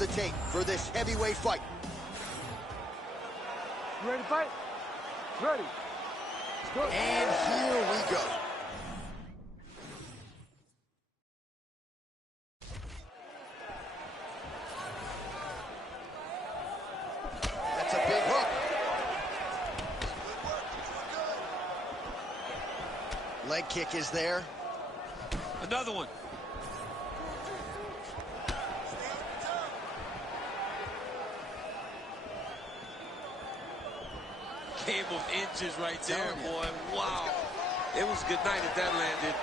the tape for this heavyweight fight. You ready to fight? Ready. Let's go. And here we go. That's a big hook. Leg kick is there. Another one. Game of inches right there, boy. Wow. It was good night if that landed.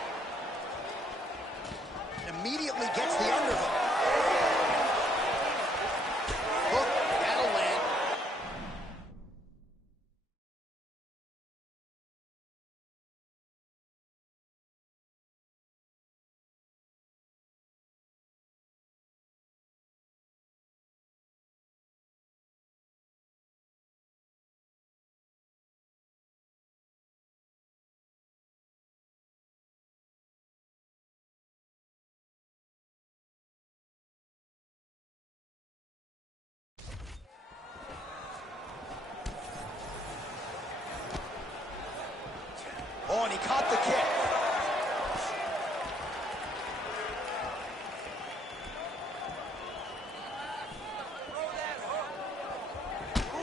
Immediately gets the underhook. Hook, that'll land. Oh, and he caught the kick.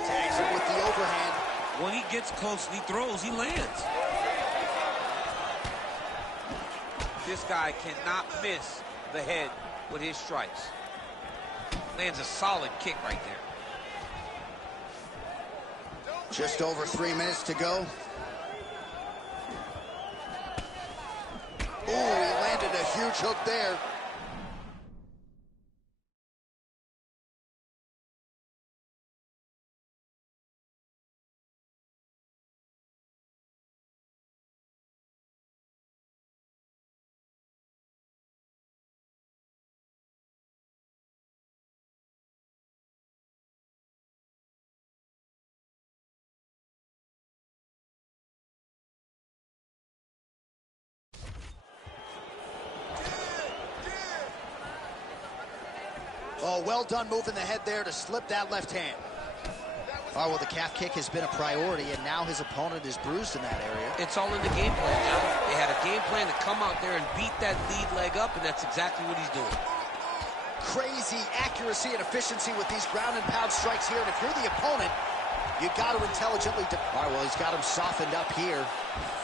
Tags him with the overhand. When he gets close and he throws, he lands. This guy cannot miss the head with his strikes. Lands a solid kick right there. Just over 3 minutes to go. Ooh, he landed a huge hook there. Oh, well done moving the head there to slip that left hand. Oh, well, the calf kick has been a priority, and now his opponent is bruised in that area. It's all in the game plan, John. They had a game plan to come out there and beat that lead leg up, and that's exactly what he's doing. Crazy accuracy and efficiency with these ground and pound strikes here, and if you're the opponent, you got to intelligently... All right, well, he's got him softened up here.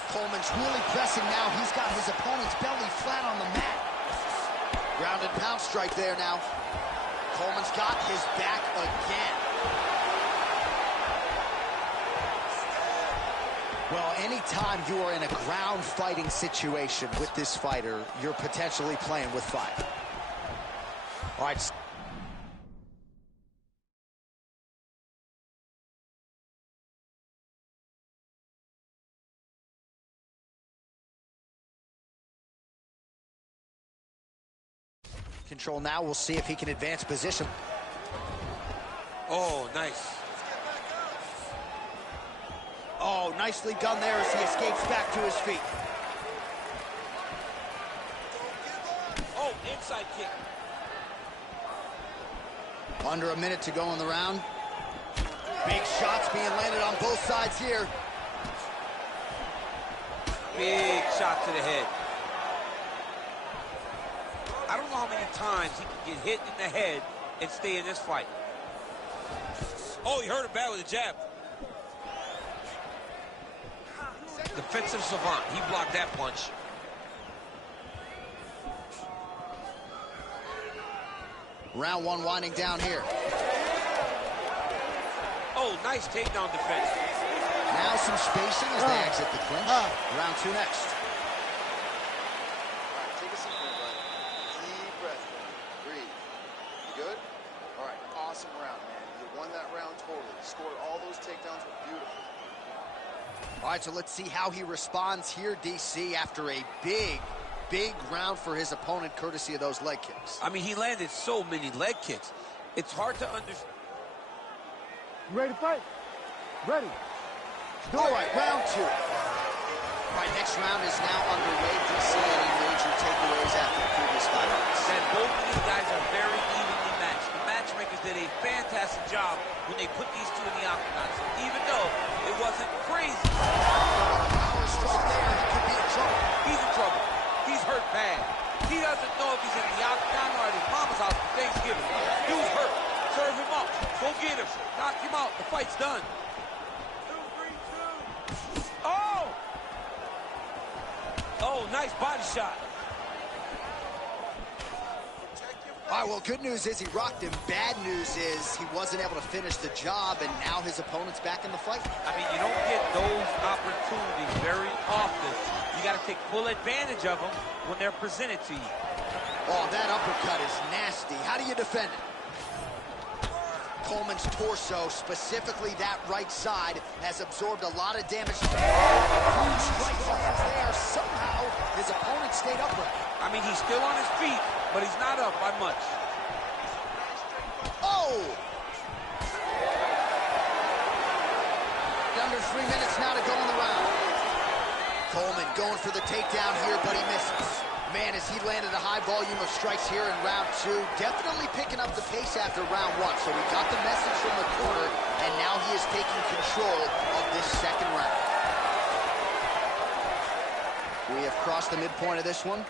Coleman's really pressing now. He's got his opponent's belly flat on the mat. Ground and pound strike there now. Coleman's got his back again. Well, anytime you are in a ground fighting situation with this fighter, you're potentially playing with fire. All right. Control now. We'll see if he can advance position. Oh, nice. Oh, nicely done there as he escapes back to his feet. Oh, inside kick. Under a minute to go in the round. Big shots being landed on both sides here. Big shot to the head. I don't know how many times he can get hit in the head and stay in this fight. Oh, he hurt him bad with a jab. Defensive savant. He blocked that punch. Round one winding down here. Oh, nice takedown defense. Now some spacing as they exit the clinch. Round two next. Take a seat, everybody. Deep breath. Breathe. You good? All right, awesome round, man. You won that round totally. You scored all those takedowns were beautiful. All right, so let's see how he responds here, DC, after a big round for his opponent, courtesy of those leg kicks. I mean, he landed so many leg kicks. It's hard to understand. You ready to fight? Ready. All right, round two. All right, next round is now underway. DC, any major takeaways after the previous 5 minutes? That both of these guys are very evenly matched. The matchmaker they put these two in the octagon. So even though it wasn't crazy, Power strike there. He could be in trouble. he's in trouble. He's hurt bad. He doesn't know if he's in the octagon or at his mama's house for Thanksgiving. Dude's hurt. Serve him up. Go get him. Knock him out. The fight's done. 2, 3, 2. Oh! Oh, nice body shot. All right, well, good news is he rocked him. Bad news is he wasn't able to finish the job, and now his opponent's back in the fight. I mean, you don't get those opportunities very often. You got to take full advantage of them when they're presented to you. Oh, that uppercut is nasty. How do you defend it? Coleman's torso, specifically that right side, has absorbed a lot of damage. Huge strike lands there. Somehow, his opponent stayed upright. I mean, he's still on his feet, but he's not up by much. Oh! Under 3 minutes now to go in the round. Coleman going for the takedown here, but he misses. Man, as he landed a high volume of strikes here in round 2, definitely picking up the pace after round 1. So we got the message from the corner, and now he is taking control of this second round. We have crossed the midpoint of this one.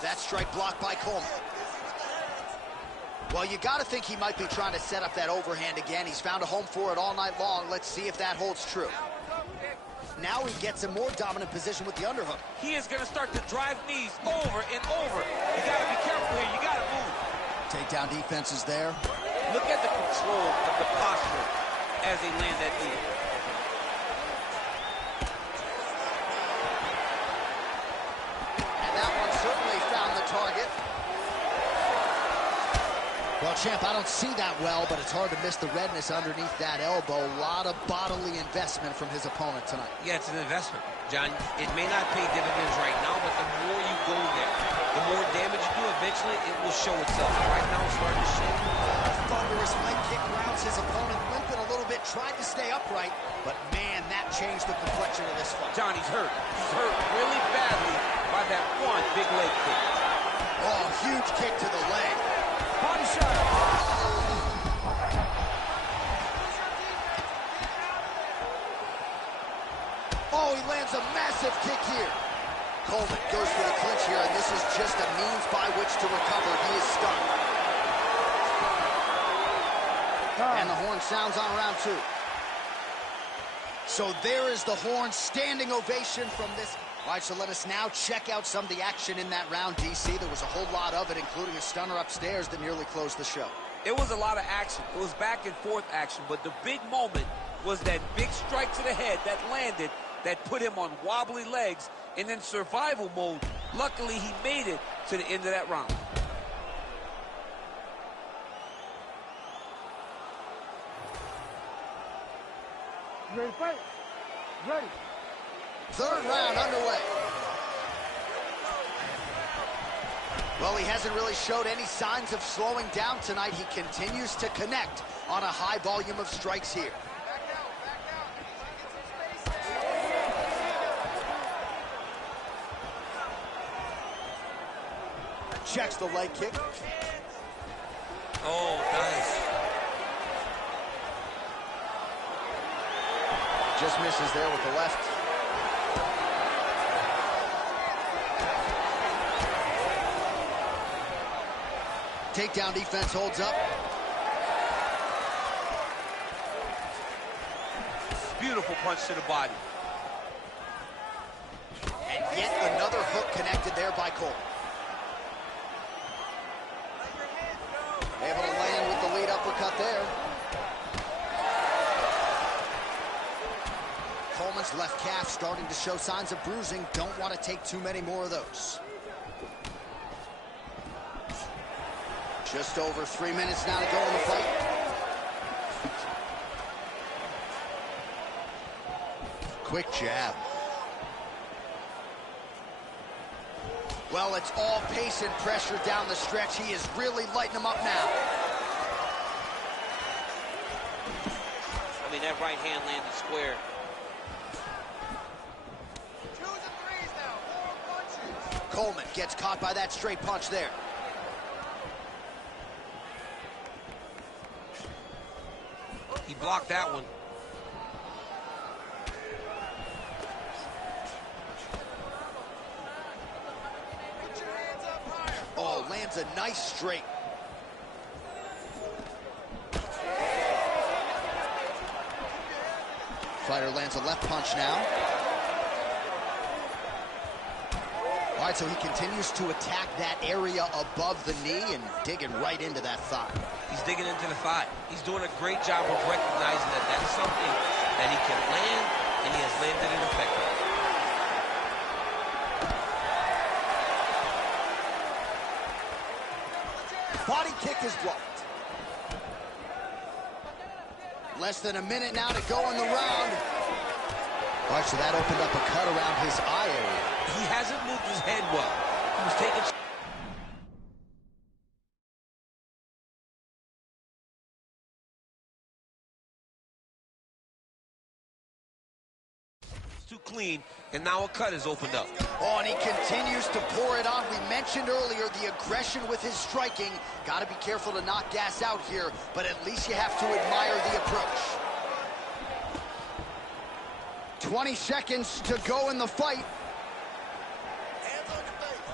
That strike blocked by Coleman. Well, you got to think he might be trying to set up that overhand again. He's found a home for it all night long. Let's see if that holds true. Now he gets a more dominant position with the underhook. He is going to start to drive knees over and over. You got to be careful here. You got to move. Takedown defense is there. Look at the control of the posture as they land that knee. And that one certainly found the target. Well, champ, I don't see that well, but it's hard to miss the redness underneath that elbow. A lot of bodily investment from his opponent tonight. Yeah, it's an investment, John. It may not pay dividends right now, but the more you go there, the more damage you do, eventually it will show itself. Right now it's starting to show. Thunderous leg kick rounds his opponent limping a little bit, tried to stay upright, but man, that changed the complexion of this fight. John, he's hurt. He's hurt really badly by that one big leg kick. Oh, huge kick to the leg. Body shot. Oh, he lands a massive kick here. Coleman goes for the clinch here, and this is just a means by which to recover. He is stunned. And the horn sounds on round 2. So there is the horn, standing ovation from this. All right, so let us now check out some of the action in that round, DC. There was a whole lot of it, including a stunner upstairs that nearly closed the show. It was a lot of action. It was back and forth action, but the big moment was that big strike to the head that landed, that put him on wobbly legs, and in survival mode, luckily he made it to the end of that round. You ready to fight? Ready. Third round underway. Well, he hasn't really showed any signs of slowing down tonight. He continues to connect on a high volume of strikes here. Checks the leg kick. Oh, nice. Just misses there with the left. Takedown defense holds up. Beautiful punch to the body. And yet another hook connected there by Cole. Able to land with the lead uppercut there. Coleman's left calf starting to show signs of bruising. Don't want to take too many more of those. Just over 3 minutes now to go in the fight. Quick jab. Well, it's all pace and pressure down the stretch. He is really lighting them up now. I mean, that right hand landed square. 2s and 3s now. 4 punches. Coleman gets caught by that straight punch there. blocked that one. Oh, lands a nice straight. Fighter lands a left punch now. All right, so he continues to attack that area above the knee and digging right into that thigh. He's digging into the thigh. He's doing a great job of recognizing that that's something that he can land, and he has landed it effectively. Body kick is blocked. Less than a minute now to go in the round. All right, so that opened up a cut around his eye area. He hasn't moved his head well. He was taking... too clean, and now a cut is opened up. Oh, and he continues to pour it on. We mentioned earlier the aggression with his striking. Got to be careful to not gas out here, but at least you have to admire the approach. 20 seconds to go in the fight. Hands on your face.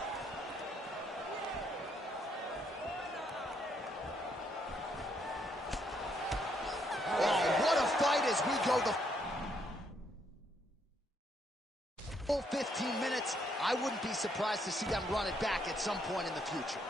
Oh, what a fight as we go the full 15 minutes. I wouldn't be surprised to see them run it back at some point in the future.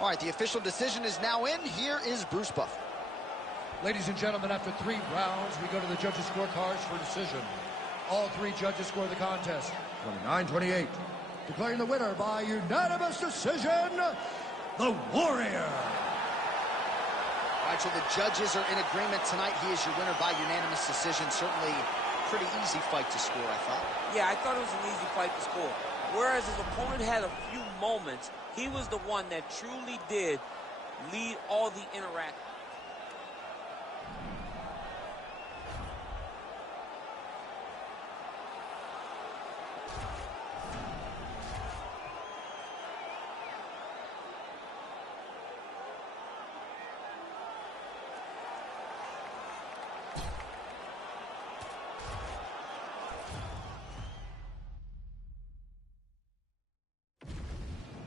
All right, the official decision is now in. Here is Bruce Buffer. Ladies and gentlemen, after 3 rounds, we go to the judges' scorecards for decision. All 3 judges score the contest 29-28. Declaring the winner by unanimous decision, the Warrior. All right, so the judges are in agreement tonight. He is your winner by unanimous decision. Certainly pretty easy fight to score, I thought. Yeah, I thought it was an easy fight to score. Whereas his opponent had a few moments, he was the one that truly did lead all the interaction.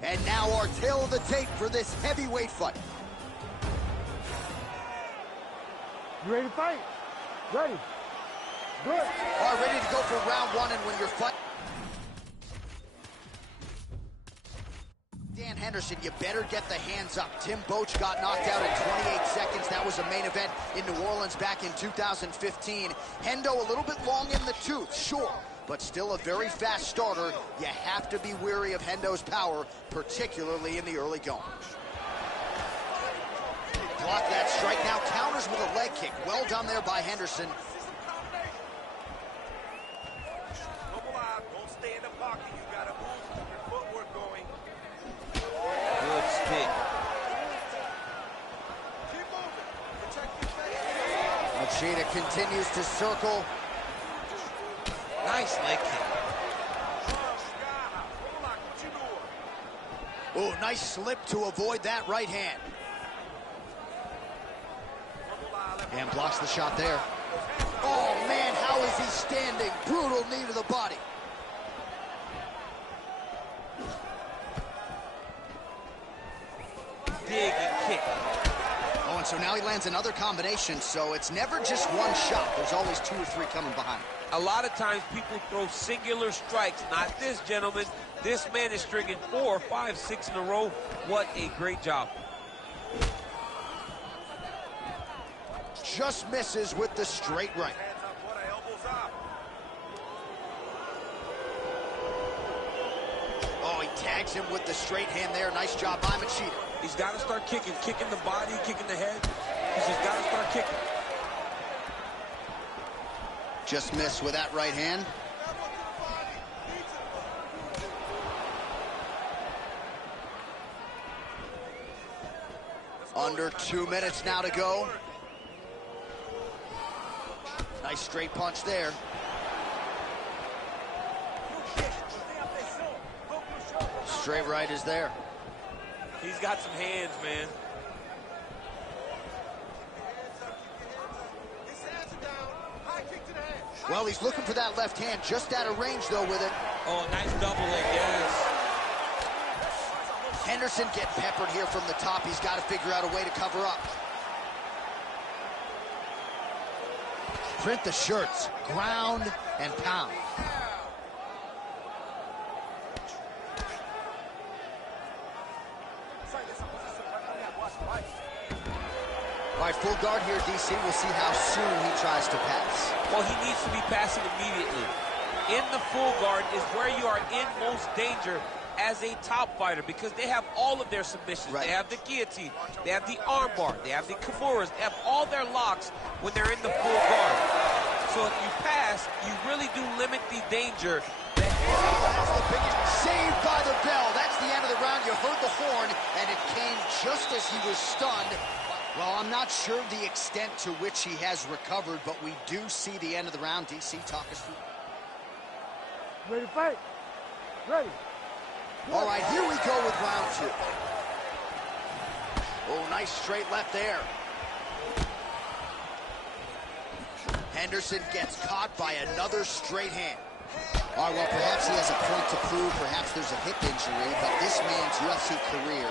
And now our tail of the tape for this heavyweight fight. You ready to fight? Ready. Good. All right, ready to go for round 1, and when you're fighting Dan Henderson, you better get the hands up. Tim Boetsch got knocked out in 28 seconds. That was a main event in New Orleans back in 2015. Hendo a little bit long in the tooth, sure, but still a very fast starter. You have to be wary of Hendo's power, particularly in the early going. Block that strike, now counters with a leg kick. Well done there by Henderson. Don't stay in the pocket. You got to move your footwork going. Good stick. Keep moving. Protect your face. Machida continues to circle. Nice leg kick. Oh, nice slip to avoid that right hand. And blocks the shot there. Oh, man, how is he standing? Brutal knee to the body. Dig and kick. Oh, and so now he lands another combination, so it's never just one shot. There's always 2 or 3 coming behind. A lot of times people throw singular strikes. Not this gentleman. This man is stringing 4, 5, 6 in a row. What a great job. Just misses with the straight right. Oh, he tags him with the straight hand there. Nice job by Machida. He's got to start kicking the body, kicking the head. He's just got to start kicking. Just missed with that right hand. Under 2 minutes now to go. Nice straight punch there. Straight right is there. He's got some hands, man. Well, he's looking for that left hand, just out of range, though, with it. Oh, nice double leg, yes. Henderson getting peppered here from the top. He's got to figure out a way to cover up. Print the shirts. Ground and pound. All right, full guard here, DC. We'll see how soon he tries to pass. Well, he needs to be passing immediately. In the full guard is where you are in most danger as a top fighter, because they have all of their submissions. Right. They have the guillotine, they have the armbar, they have the kimuras, they have all their locks when they're in the full guard. So if you pass, you really do limit the danger. That's the biggest saved by the bell. That's the end of the round. You heard the horn, and it came just as he was stunned. Well, I'm not sure the extent to which he has recovered, but we do see the end of the round. DC, talk us through. Ready to fight? Ready. All right, here we go with round 2. Oh, nice straight left there. Henderson gets caught by another straight hand. All right, well, perhaps he has a point to prove. Perhaps there's a hip injury, but this man's UFC career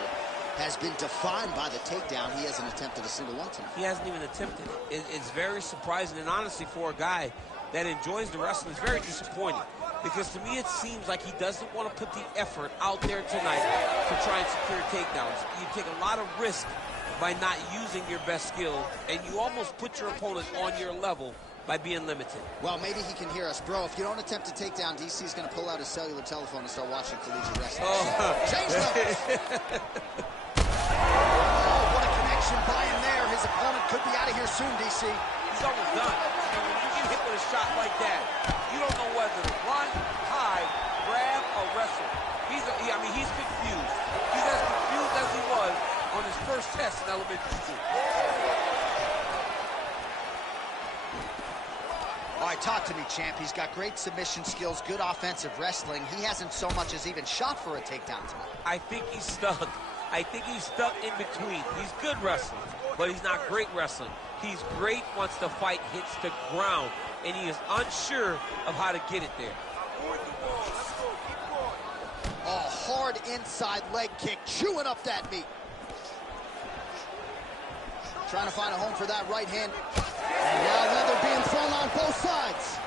has been defined by the takedown. He hasn't attempted a single one tonight. He hasn't even attempted it. It's very surprising, and honestly, for a guy that enjoys the wrestling, it's very disappointing. Because to me, it seems like he doesn't want to put the effort out there tonight to try and secure takedowns. You take a lot of risk by not using your best skill, and you almost put your opponent on your level by being limited. Well, maybe he can hear us. Bro, if you don't attempt a takedown, DC's going to pull out his cellular telephone and start watching collegiate wrestling. Oh. Change levels. Oh, what a connection by him there. His opponent could be out of here soon, DC. He's almost done. And when you get hit with a shot like that, you don't know whether to run, hide, grab, or wrestle. He's confused. He's as confused as he was on his first test in elementary school. All right, talk to me, champ. He's got great submission skills, good offensive wrestling. He hasn't so much as even shot for a takedown tonight. I think he's stuck. I think he's stuck in between. He's good wrestling, but he's not great wrestling. He's great once the fight hits the ground, and he is unsure of how to get it there. Oh, hard inside leg kick, chewing up that meat. Trying to find a home for that right hand. And now leather being thrown on both sides.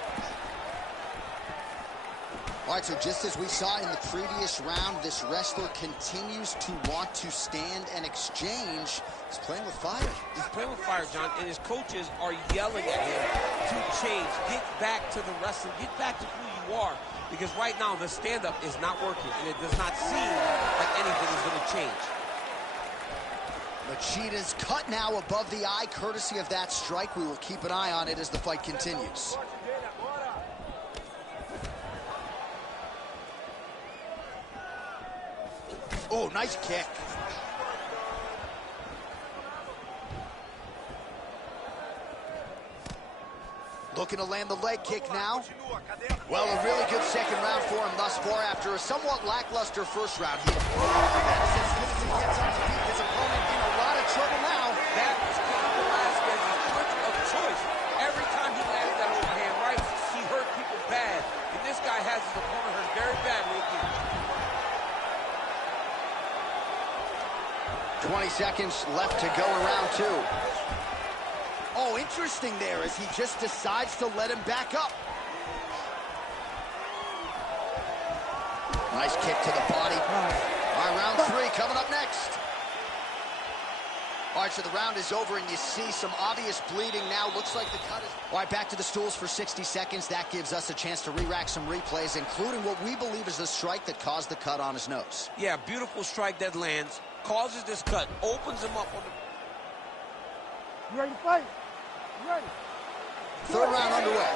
All right, so just as we saw in the previous round, this wrestler continues to want to stand and exchange. He's playing with fire. He's playing with fire, John, and his coaches are yelling at him to change. Get back to the wrestling. Get back to who you are. Because right now, the stand-up is not working, and it does not seem like anything is going to change. Machida's cut now above the eye, courtesy of that strike. We will keep an eye on it as the fight continues. Oh, nice kick. Looking to land the leg kick now. Well, a really good second round for him thus far after a somewhat lackluster first round. He gets on his feet. His opponent in a lot of trouble now. That was Cain Velasquez's trick of choice. Every time he landed that overhand right, he hurt people bad. And this guy has his opponent hurt very badly again. 20 seconds left to go in round 2. Oh, interesting there as he just decides to let him back up. Nice kick to the body. All right, round 3 coming up next. All right, so the round is over, and you see some obvious bleeding now. Looks like the cut is... All right, back to the stools for 60 seconds. That gives us a chance to re-rack some replays, including what we believe is the strike that caused the cut on his nose. Yeah, beautiful strike that lands, causes this cut, opens him up on the... You ready to fight? You ready? Third round underway.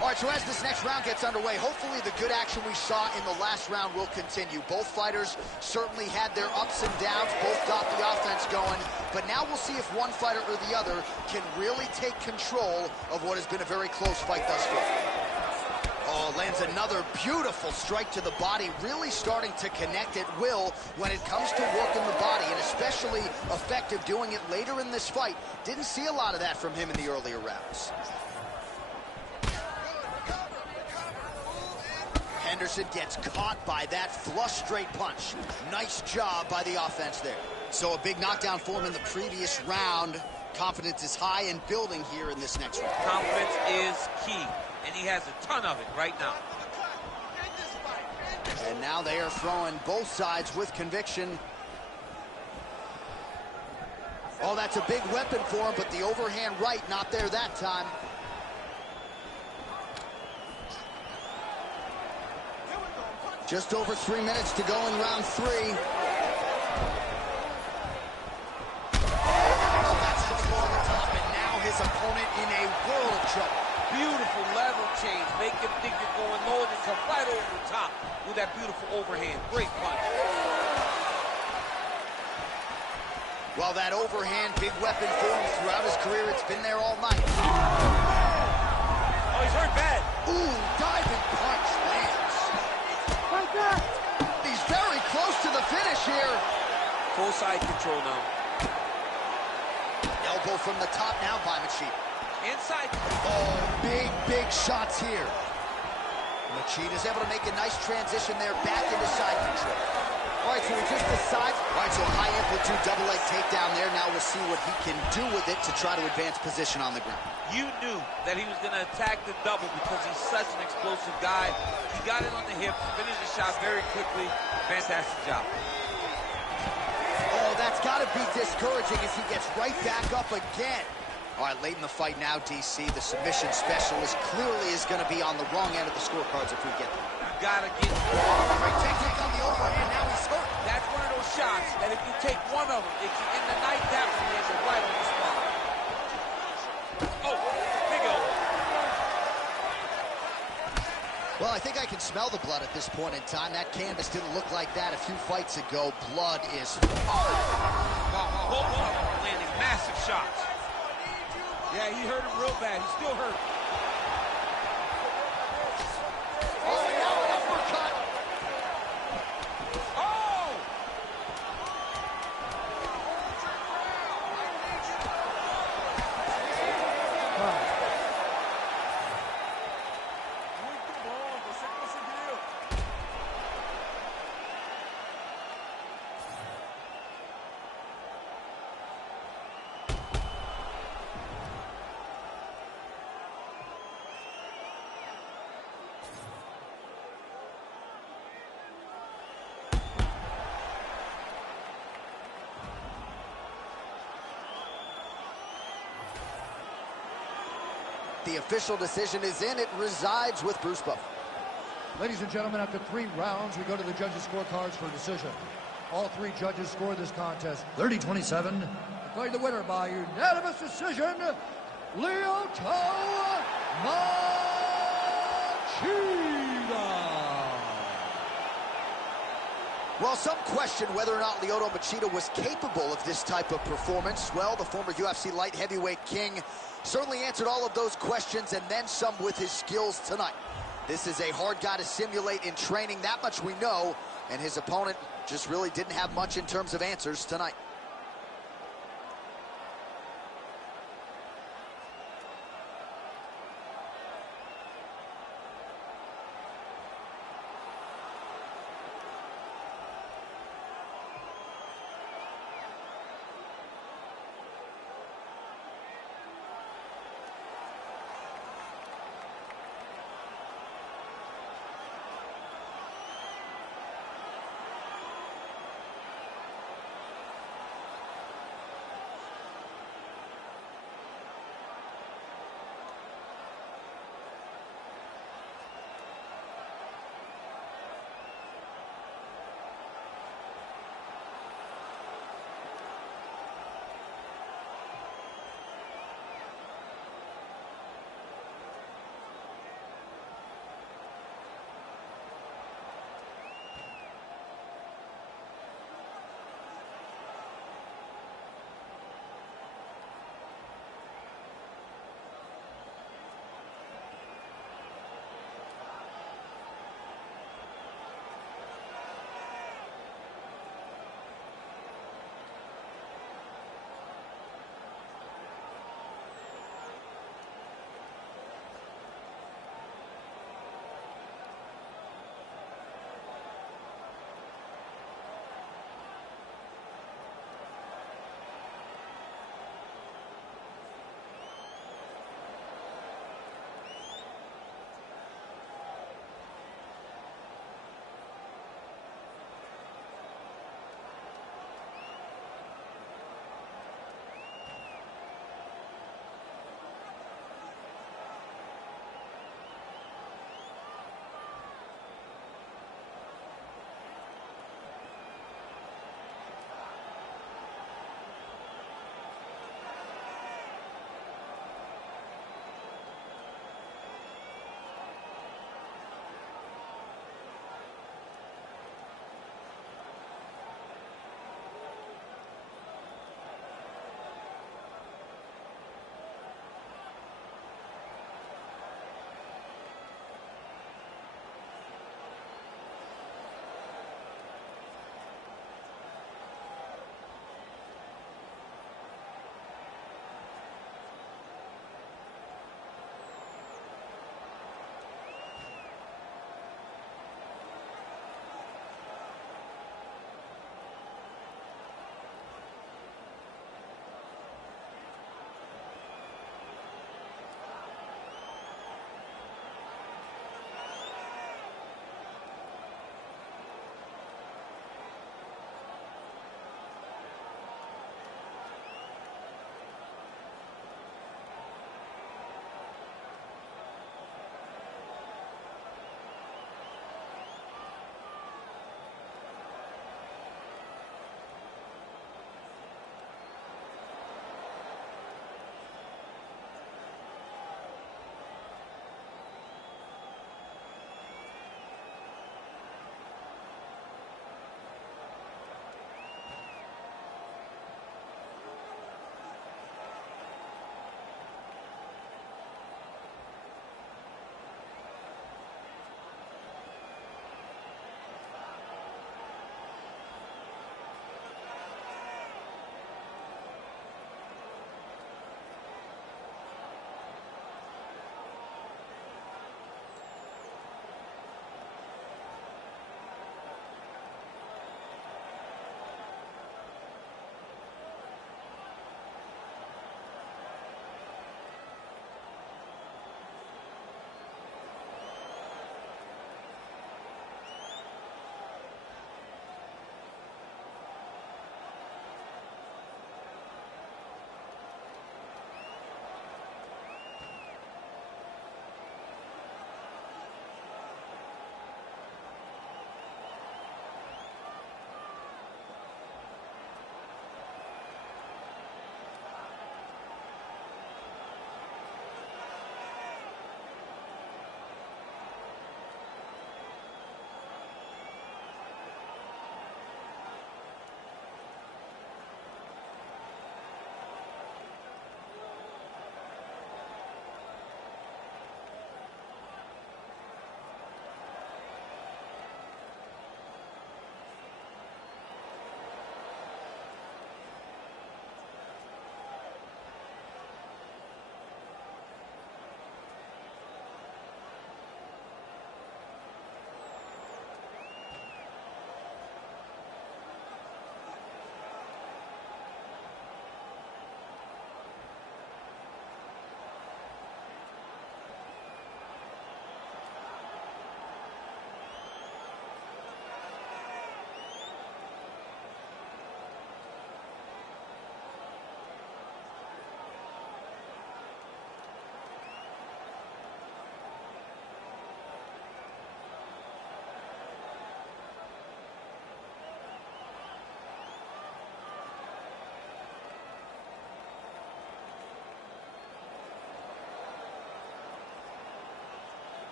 All right, so as this next round gets underway, hopefully the good action we saw in the last round will continue. Both fighters certainly had their ups and downs, both got the offense going, but now we'll see if one fighter or the other can really take control of what has been a very close fight thus far. Oh, lands another beautiful strike to the body, really starting to connect at will when it comes to working the body, and especially effective doing it later in this fight. Didn't see a lot of that from him in the earlier rounds. Henderson gets caught by that flush straight punch. Nice job by the offense there. So a big knockdown for him in the previous round. Confidence is high and building here in this next round. Confidence is key, and he has a ton of it right now. And now they are throwing both sides with conviction. Oh, that's a big weapon for him, but the overhand right not there that time. Just over 3 minutes to go in round 3. That's over the top, and now his opponent in a world of trouble. Beautiful level change. Make him think you're going low and come right over the top with that beautiful overhand. Great punch. Well, that overhand, big weapon for him throughout his career. It's been there all night. Oh, he's hurt bad. Ooh, diving punch lands. Like that. He's very close to the finish here. Full side control now. Elbow from the top now by Machida. Inside. Oh, big shots here. Machida's able to make a nice transition there back into side control. All right, so he just decides. All right, so high amplitude double leg takedown there. Now we'll see what he can do with it to try to advance position on the ground. You knew that he was going to attack the double because he's such an explosive guy. He got it on the hip, finished the shot very quickly. Fantastic job. Oh, that's got to be discouraging as he gets right back up again. All right, late in the fight now, DC, the submission specialist clearly is going to be on the wrong end of the scorecards if we get them. You got to get... Great technique on the overhand, now he's hurt. That's one of those shots that if you take one of them, if you end the night, that one is right on the spot. Oh, big elbow. Well, I think I can smell the blood at this point in time. That canvas didn't look like that a few fights ago. Blood is... Both of them are landing massive shots. Yeah, he hurt him real bad. He's still hurt. Oh, now an uppercut. Oh! The official decision is in. It resides with Bruce Buffer. Ladies and gentlemen, after 3 rounds, we go to the judges' scorecards for a decision. All 3 judges scored this contest 30-27. Declaring the winner by unanimous decision, Lyoto Machida. Well, some question whether or not Lyoto Machida was capable of this type of performance. Well, the former UFC light heavyweight king certainly answered all of those questions and then some with his skills tonight. This is a hard guy to simulate in training, that much we know, and his opponent just really didn't have much in terms of answers tonight.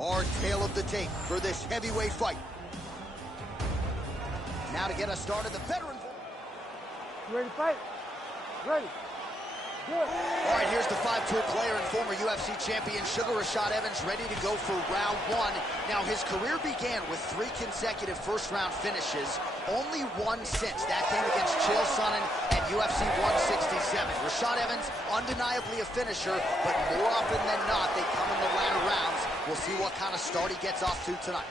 Our tale of the tape for this heavyweight fight. Now to get us started, the veteran. You ready to fight? Ready. Good. All right, here's the 5'2" player and former UFC champion Sugar Rashad Evans, ready to go for round one. Now, his career began with 3 consecutive first-round finishes, only one since. That came against Chael Sonnen at UFC 167. Rashad Evans, undeniably a finisher, but more often than not, they come in the latter rounds. We'll see what kind of start he gets off to tonight.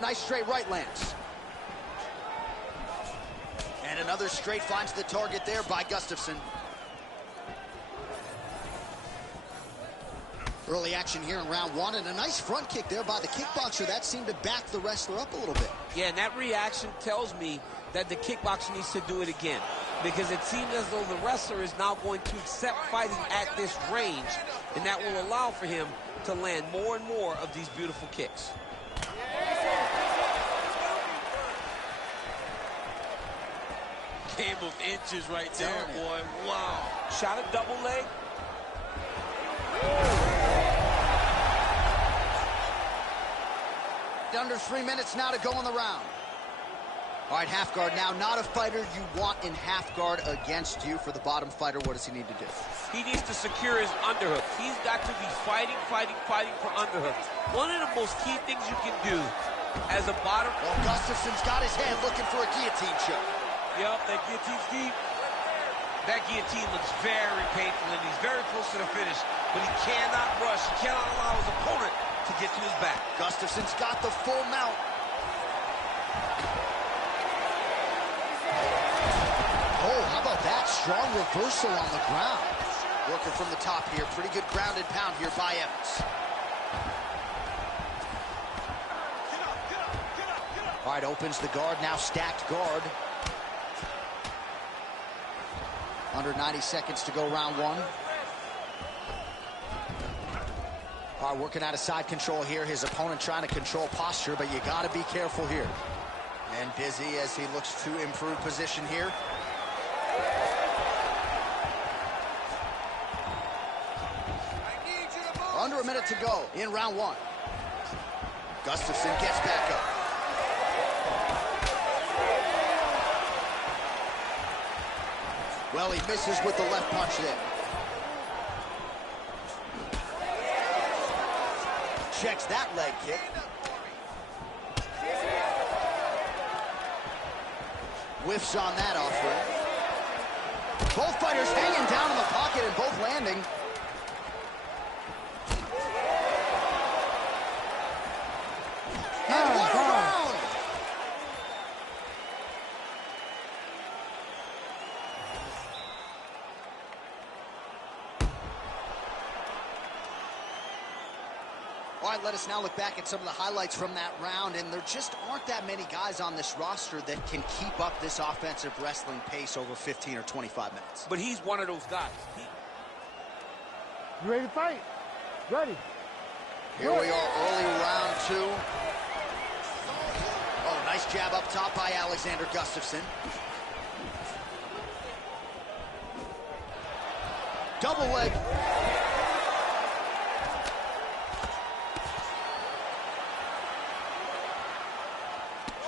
Nice straight right lands. And another straight finds the target there by Gustafsson. Early action here in round one, and a nice front kick there by the kickboxer. That seemed to back the wrestler up a little bit. Yeah, and that reaction tells me that the kickboxer needs to do it again, because it seems as though the wrestler is now going to accept fighting at this range, and that will allow for him to land more and more of these beautiful kicks. Game of inches right there, boy. Wow. Shot a double leg. Under 3 minutes now to go in the round. All right, half guard now. Not a fighter you want in half guard against you. For the bottom fighter, what does he need to do? He needs to secure his underhooks. He's got to be fighting for underhooks. One of the most key things you can do as a bottom... Well, Gustafsson's got his hand looking for a guillotine choke. Yep, that guillotine's deep. That guillotine looks very painful, and he's very close to the finish. But he cannot rush. He cannot allow his opponent to get to his back. Gustafsson's got the full mount. Oh, how about that? Strong reversal on the ground. Working from the top here. Pretty good grounded pound here by Evans. All right, opens the guard. Now stacked guard. Under 90 seconds to go round one. All right, working out of side control here. His opponent trying to control posture, but you got to be careful here. And busy as he looks to improve position here. Under a minute to go in round one. Gustafsson gets back up. Well, he misses with the left punch there. Checks that leg kick. Whiffs on that offering. Both fighters hanging down in the pocket and both landing. And what a round! All right, let us now look back at some of the highlights from that round, and there just aren't that many guys on this roster that can keep up this offensive wrestling pace over 15 or 25 minutes. But he's one of those guys. You ready to fight? Ready. Here we are, early round two. Oh, nice jab up top by Alexander Gustafsson. Double leg.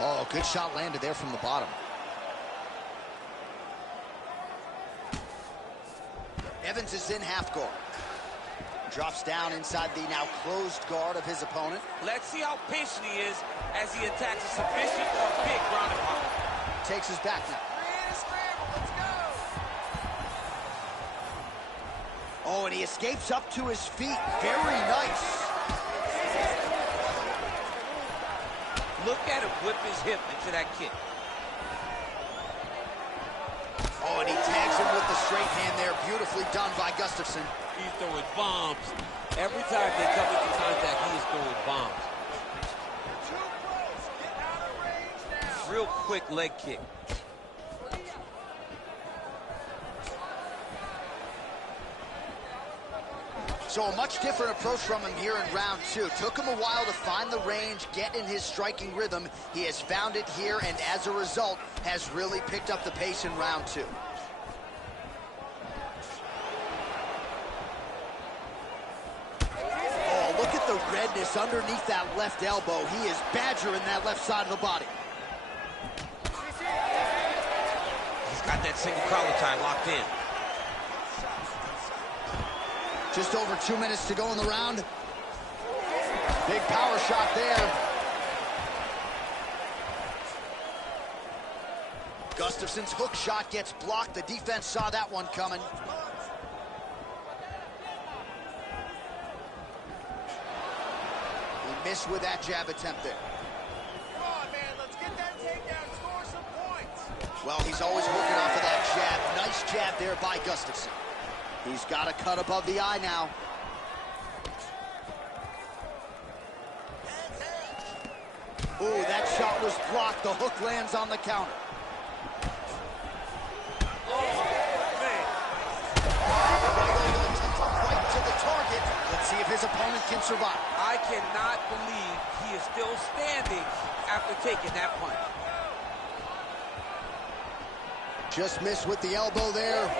Oh, good shot landed there from the bottom. Evans is in half guard. Drops down inside the now closed guard of his opponent. Let's see how patient he is as he attacks a sufficient or big ground and pound. Takes his back now. Oh, and he escapes up to his feet. Very nice. Look at him whip his hip into that kick. Oh, and he tags him with the straight hand there. Beautifully done by Gustafsson. He's throwing bombs. Every time they come into contact, he is throwing bombs. Real quick leg kick. So a much different approach from him here in round 2. Took him a while to find the range, get in his striking rhythm. He has found it here, and as a result, has really picked up the pace in round 2. Oh, look at the redness underneath that left elbow. He is badgering that left side of the body. He's got that single collar tie locked in. Just over 2 minutes to go in the round. Big power shot there. Gustafsson's hook shot gets blocked. The defense saw that one coming. He missed with that jab attempt there. Come on, man, let's get that takedown, score some points. Well, he's always working off of that jab. Nice jab there by Gustafsson. He's got a cut above the eye now. Ooh, that shot was blocked. The hook lands on the counter. Right to the target. Let's see if his opponent can survive. I cannot believe he is still standing after taking that punch. Just missed with the elbow there.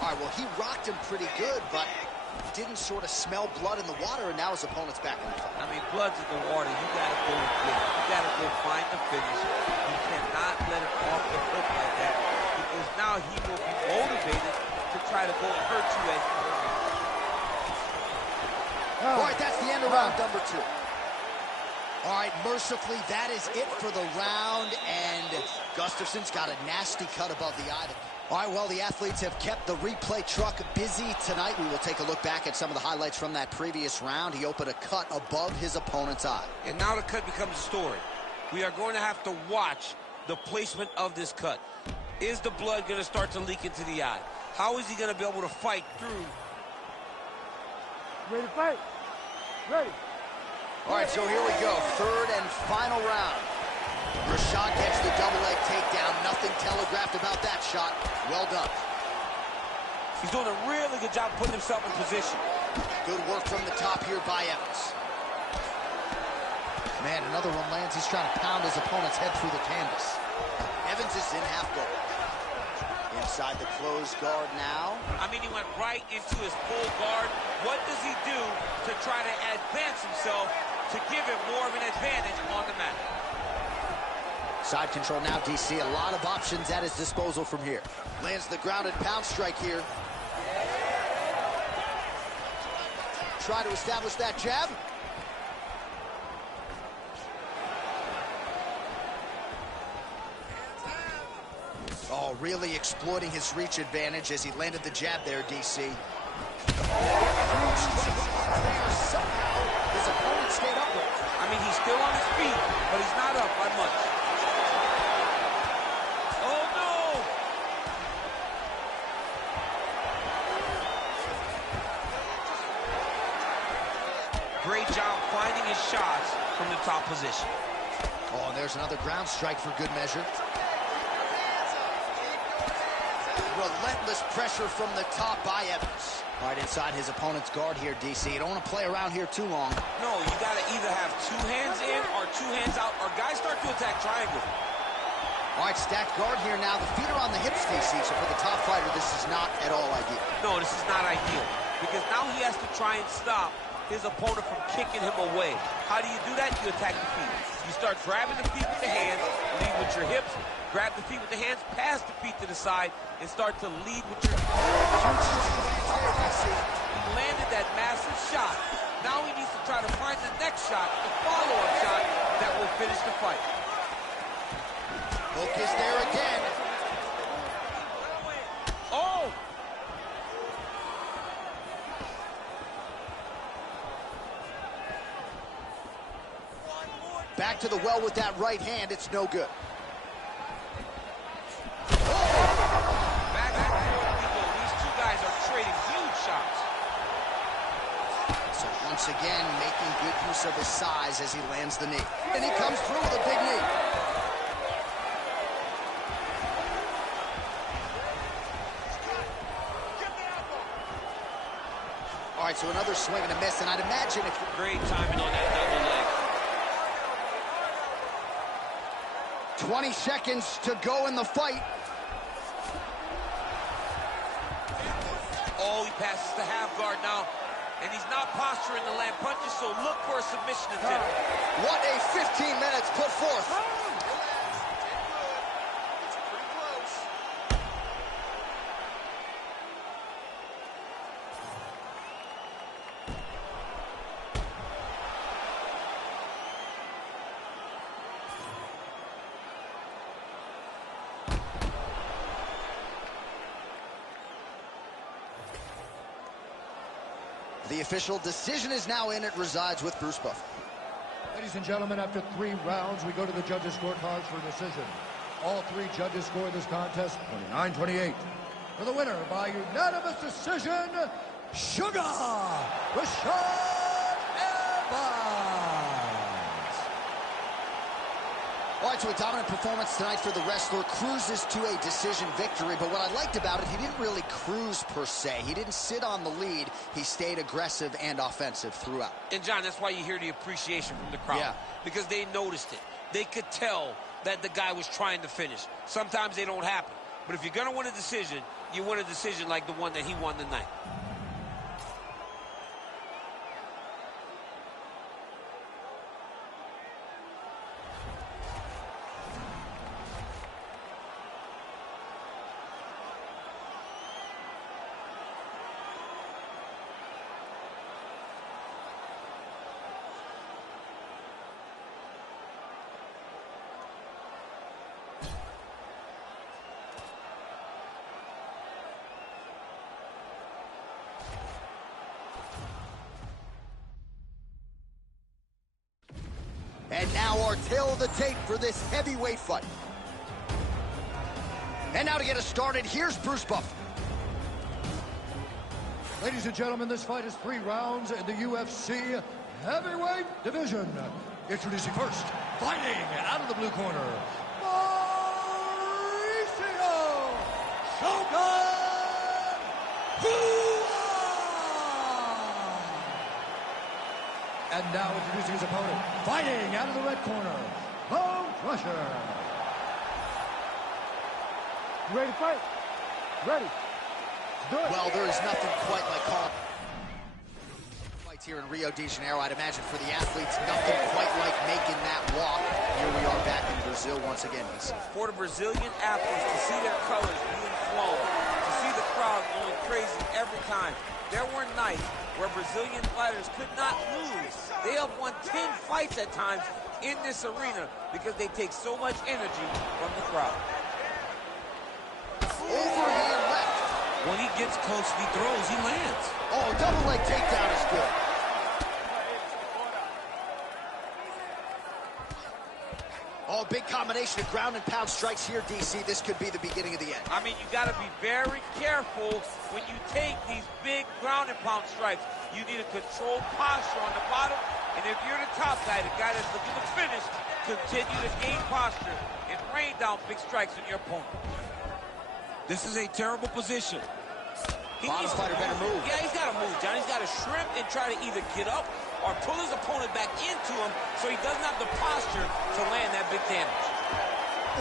All right, well, he rocked him pretty good, but didn't sort of smell blood in the water, and now his opponent's back in the fight. I mean, blood's in the water. You got to go get it. You got to go find the finish. You cannot let him off the hook like that, because now he will be motivated to try to go and hurt you as you hurt him. All right, that's the end of round number 2. All right, mercifully, that is it for the round, and Gustafsson's got a nasty cut above the eye. All right, well, the athletes have kept the replay truck busy tonight. We will take a look back at some of the highlights from that previous round. He opened a cut above his opponent's eye. And now the cut becomes a story. We are going to have to watch the placement of this cut. Is the blood going to start to leak into the eye? How is he going to be able to fight through? Ready to fight? Ready. All right, so here we go. Third and final round. Rashad gets the double leg takedown. Nothing telegraphed about that shot. Well done. He's doing a really good job putting himself in position. Good work from the top here by Evans. Man, another one lands. He's trying to pound his opponent's head through the canvas. Evans is in half guard. Inside the closed guard now. I mean, he went right into his full guard. What does he do to try to advance himself to give him more of an advantage on the mat? Side control now, DC. A lot of options at his disposal from here. Lands the grounded pound strike here. Try to establish that jab. Oh, really exploiting his reach advantage as he landed the jab there, DC. Somehow, his opponent stayed upright. I mean, he's still on his feet, but he's not up by much. Oh, no! Great job finding his shots from the top position. Oh, and there's another ground strike for good measure. Relentless pressure from the top by Evans. Right inside his opponent's guard here, DC. You don't want to play around here too long. No, you got to either have 2 hands in or 2 hands out, or guys start to attack triangle. All right, stacked guard here now. The feet are on the hips, DC, so for the top fighter, this is not at all ideal. No, this is not ideal, because now he has to try and stop his opponent from kicking him away. How do you do that? You attack the feet. You start grabbing the feet with the hands, lead with your hips, grab the feet with the hands, pass the feet to the side, and start to lead with your... He landed that massive shot. Now he needs to try to find the next shot, the follow-up shot, that will finish the fight. Hook is there again. Oh! Back to the well with that right hand. It's no good. Back and forth we go. These 2 guys are trading huge shots. So once again, making good use of his size as he lands the knee. And he comes through with a big knee. right, so another swing and a miss, and I'd imagine if... Great timing on that double leg. 20 seconds to go in the fight. Oh, he passes the half guard now, and he's not posturing to land punches, so look for a submission attempt. What a 15 minutes put forth. Relax, did good. It's pretty close. The official decision is now in. It resides with Bruce Buffer. Ladies and gentlemen, after 3 rounds, we go to the judges' scorecards for a decision. All 3 judges score this contest 29-28. For the winner by unanimous decision, Sugar Rashad Evans. All right, so a dominant performance tonight for the wrestler. Cruises to a decision victory, but what I liked about it, he didn't really cruise per se. He didn't sit on the lead. He stayed aggressive and offensive throughout. And, John, that's why you hear the appreciation from the crowd. Yeah. Because they noticed it. They could tell that the guy was trying to finish. Sometimes they don't happen. But if you're going to win a decision, you win a decision like the one that he won tonight. And now our tail of the tape for this heavyweight fight. And now to get us started, here's Bruce Buffer. Ladies and gentlemen, this fight is 3 rounds in the UFC heavyweight division. Introducing first, fighting out of the blue corner, Mauricio Shogun Rua. And now introducing his opponent, fighting out of the red corner, Bone Crusher. You ready to fight? Ready. Let's do it. Well, there is nothing quite like calm fights here in Rio de Janeiro. I'd imagine for the athletes, nothing quite like making that walk. Here we are back in Brazil once again. For the Brazilian athletes to see their colors being flown, to see the crowd going crazy every time. There were nights where Brazilian fighters could not lose. They have won 10 fights at times in this arena because they take so much energy from the crowd. Overhand left. When he gets close, he throws, he lands. Oh, double leg takedown is good. Oh, big combination of ground and pound strikes here, DC. This could be the beginning of the end. I mean, you got to be very careful when you take these big ground and pound strikes. You need a controlled posture on the bottom, and if you're the top guy, the guy that's looking to finish, continue to gain posture and rain down big strikes on your opponent. This is a terrible position. Bottom fighter better move. Yeah, he's got to move, John. He's got to shrimp and try to either get up or pull his opponent back into him so he doesn't have the posture to land that big damage.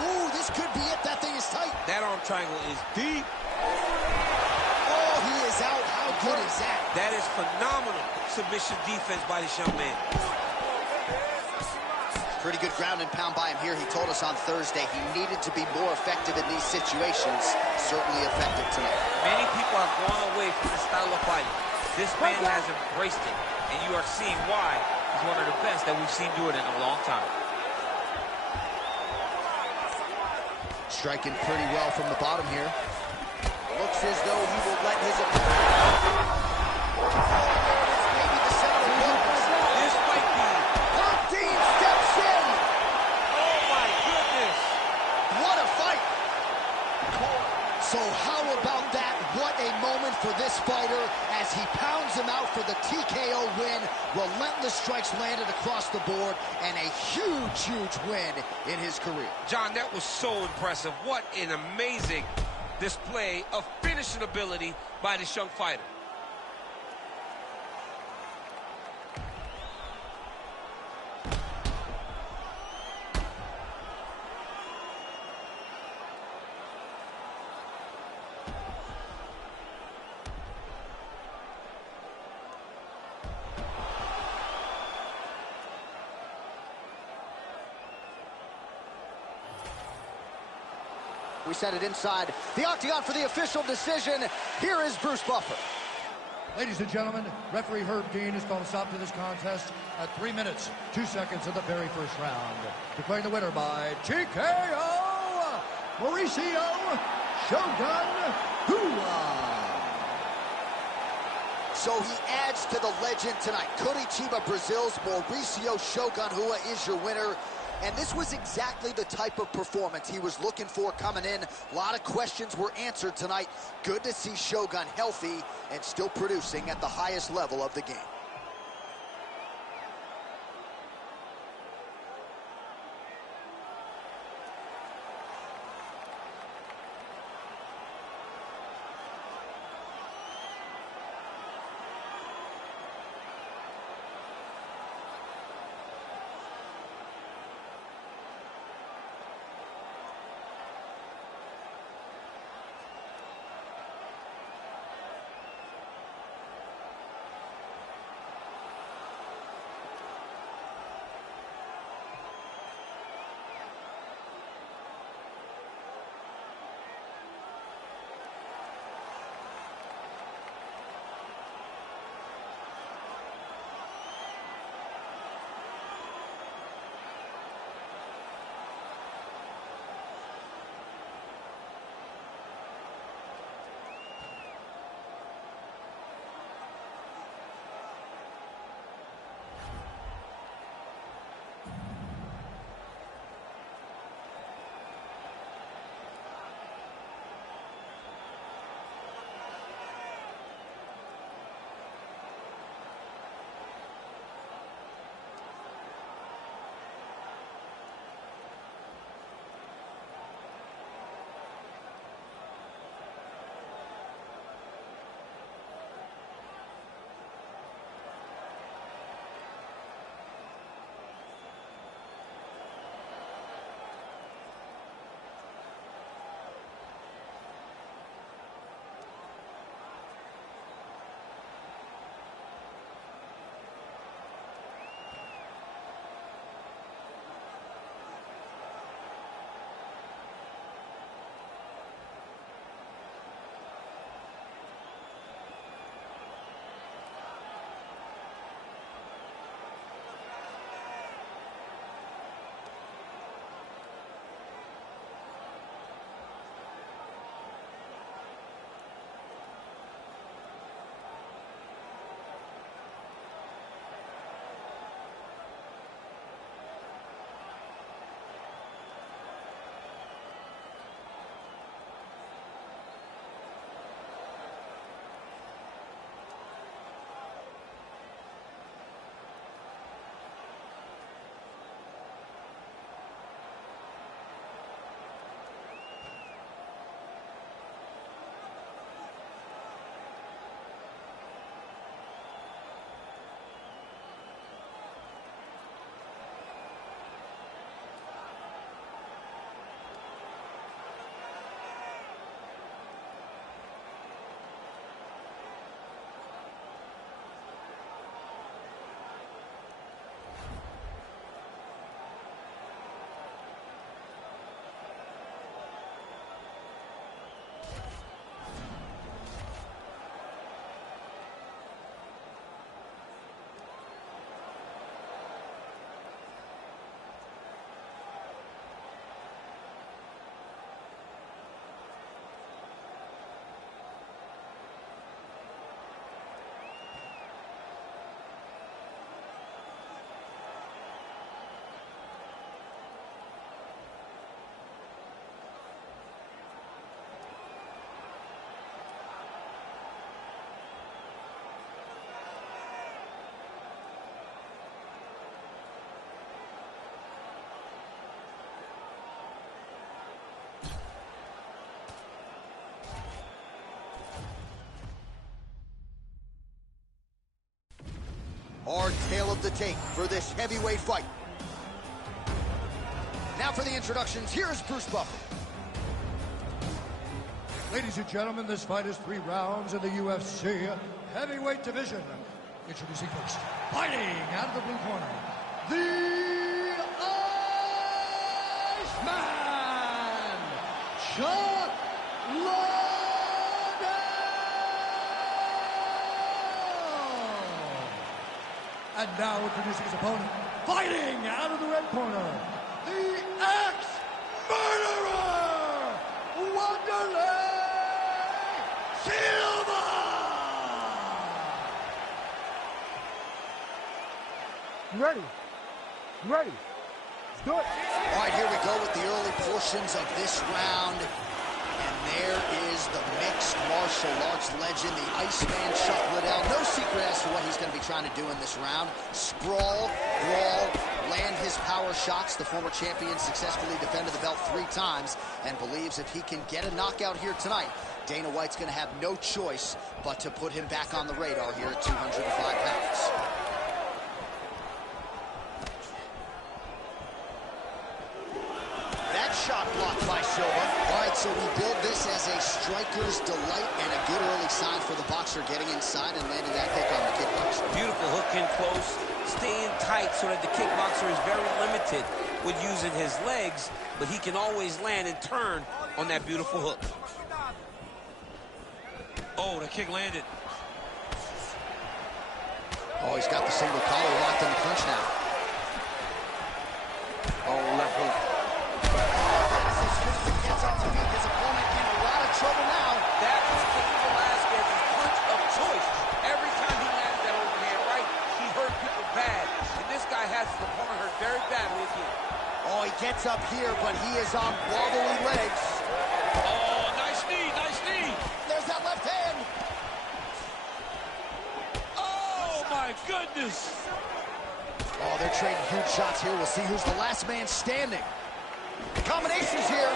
Ooh, this could be it. That thing is tight. That arm triangle is deep. Oh, he is out. How good is that? That is phenomenal submission defense by this young man. Pretty good ground and pound by him here. He told us on Thursday he needed to be more effective in these situations. Certainly effective tonight. Many people have gone away from this style of fighting. This man has embraced it, and you are seeing why he's one of the best that we've seen do it in a long time. Striking pretty well from the bottom here. Looks as though he will let his opponent... Maybe the center of focus. This might be... Dean steps in. Oh, my goodness. What a fight. So how about that? What a moment for this fighter as he pounds him out for the TKO win. Relentless strikes landed across the board and a huge, huge win in his career. John, that was so impressive. What an amazing display of finishing ability by this young fighter. We send it inside the octagon for the official decision. Here is Bruce Buffer. Ladies and gentlemen, referee Herb Dean has called a stop to this contest at 3 minutes, 2 seconds of the very first round. Declaring the winner by TKO, Mauricio Shogun Rua. So he adds to the legend tonight. Curitiba, Brazil's Mauricio Shogun Rua is your winner. And this was exactly the type of performance he was looking for coming in. A lot of questions were answered tonight. Good to see Shogun healthy and still producing at the highest level of the game. Our tale of the tape for this heavyweight fight. Now for the introductions, here's Bruce Buffer. Ladies and gentlemen, this fight is 3 rounds in the UFC heavyweight division. Introducing first, fighting out of the blue corner, the Iceman, Chuck Liddell! And now introducing his opponent, fighting out of the red corner, the ex-murderer, Wanderlei Silva! You ready? You ready? Let's do it. All right, here we go with the early portions of this round. And there is the mixed martial arts legend, the Iceman Chuck Liddell. No secret as to what he's going to be trying to do in this round. Sprawl, brawl, land his power shots. The former champion successfully defended the belt 3 times and believes if he can get a knockout here tonight, Dana White's going to have no choice but to put him back on the radar here at 205 pounds. Shot blocked by Silva. All right, so we build this as a striker's delight and a good early sign for the boxer getting inside and landing that hook on the kickboxer. Beautiful hook in close, staying tight so that the kickboxer is very limited with using his legs, but he can always land and turn on that beautiful hook. Oh, the kick landed. Oh, he's got the single collar locked in the clinch now. Oh, left hook. Gets up to meet his opponent in a lot of trouble now. That was Cain Velasquez's punch of choice. Every time he landed that overhand right, he hurt people bad. And this guy has his opponent hurt very badly again. Oh, he gets up here, but he is on wobbly legs. Oh, nice knee, nice knee. There's that left hand. Oh, my goodness. Oh, they're trading huge shots here. We'll see who's the last man standing. Combinations here.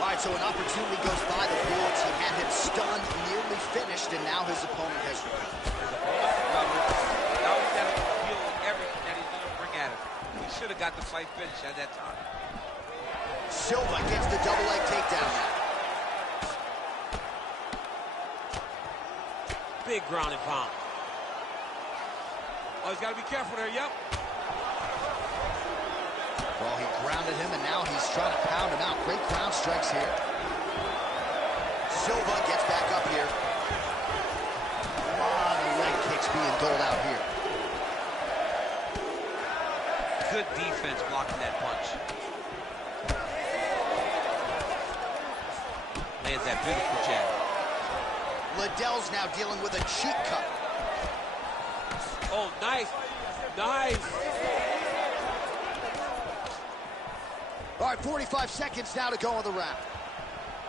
All right, so an opportunity goes by the Bullets. He had him stunned, nearly finished, and now his opponent has Now he's got to deal with everything that he's going to bring at him. He should have got the fight finished at that time. Silva gets the double leg takedown now. Big ground and pound. Oh, he's got to be careful there, yep. Well, he grounded him, and now he's trying to pound him out. Great ground strikes here. Silva gets back up here. A lot of leg kicks being doled out here. Good defense blocking that punch. Lands that beautiful jab. Liddell's now dealing with a cheek cut. Oh, nice. Nice. All right, 45 seconds now to go in the round.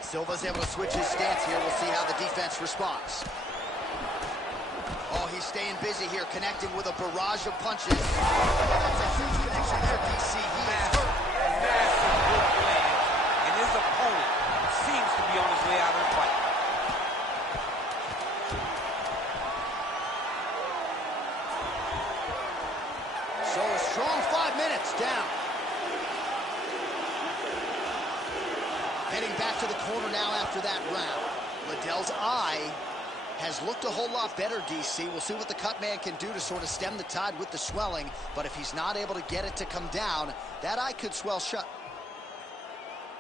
Silva's able to switch his stance here. We'll see how the defense responds. Oh, he's staying busy here, connecting with a barrage of punches. That's a huge connection there, DC. He is hurt. Massive hook land. And his opponent seems to be on his way out of the fight. So a strong 5 minutes down. Heading back to the corner now after that round. Liddell's eye has looked a whole lot better, DC. We'll see what the cut man can do to sort of stem the tide with the swelling, but if he's not able to get it to come down, that eye could swell shut.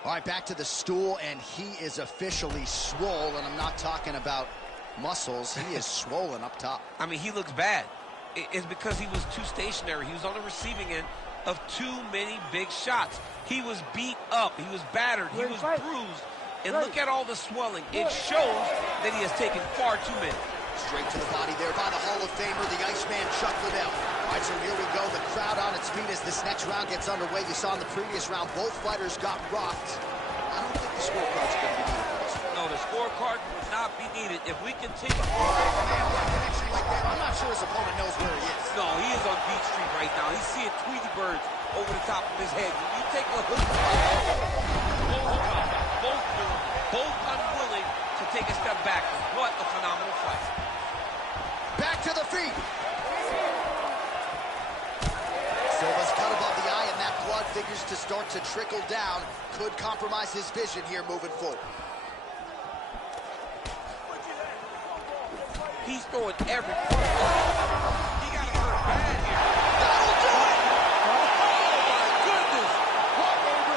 All right, back to the stool, and he is officially swole, and I'm not talking about muscles. He is swollen up top. I mean, he looks bad. It's because he was too stationary. He was on the receiving end of too many big shots. He was beat up. He was battered. He was bruised. And look at all the swelling. It shows that he has taken far too many. Straight to the body there by the Hall of Famer, the Iceman Chuck Liddell. All right, so here we go. The crowd on its feet as this next round gets underway. You saw in the previous round, both fighters got rocked. I don't think the scorecard's going to be needed for this. No, the scorecard would not be needed. If we continue... Connection like that, I'm not sure his opponent knows where he is. No, he is on Beach Street right now. He's seeing Tweety birds over the top of his head. When you take a hook... Both unwilling to take a step back. What a phenomenal fight. Back to the feet. Silva's cut above the eye, and that blood figures to start to trickle down. Could compromise his vision here moving forward. He's throwing every punch. He got hurt bad here. That'll do it! Oh, my goodness. What a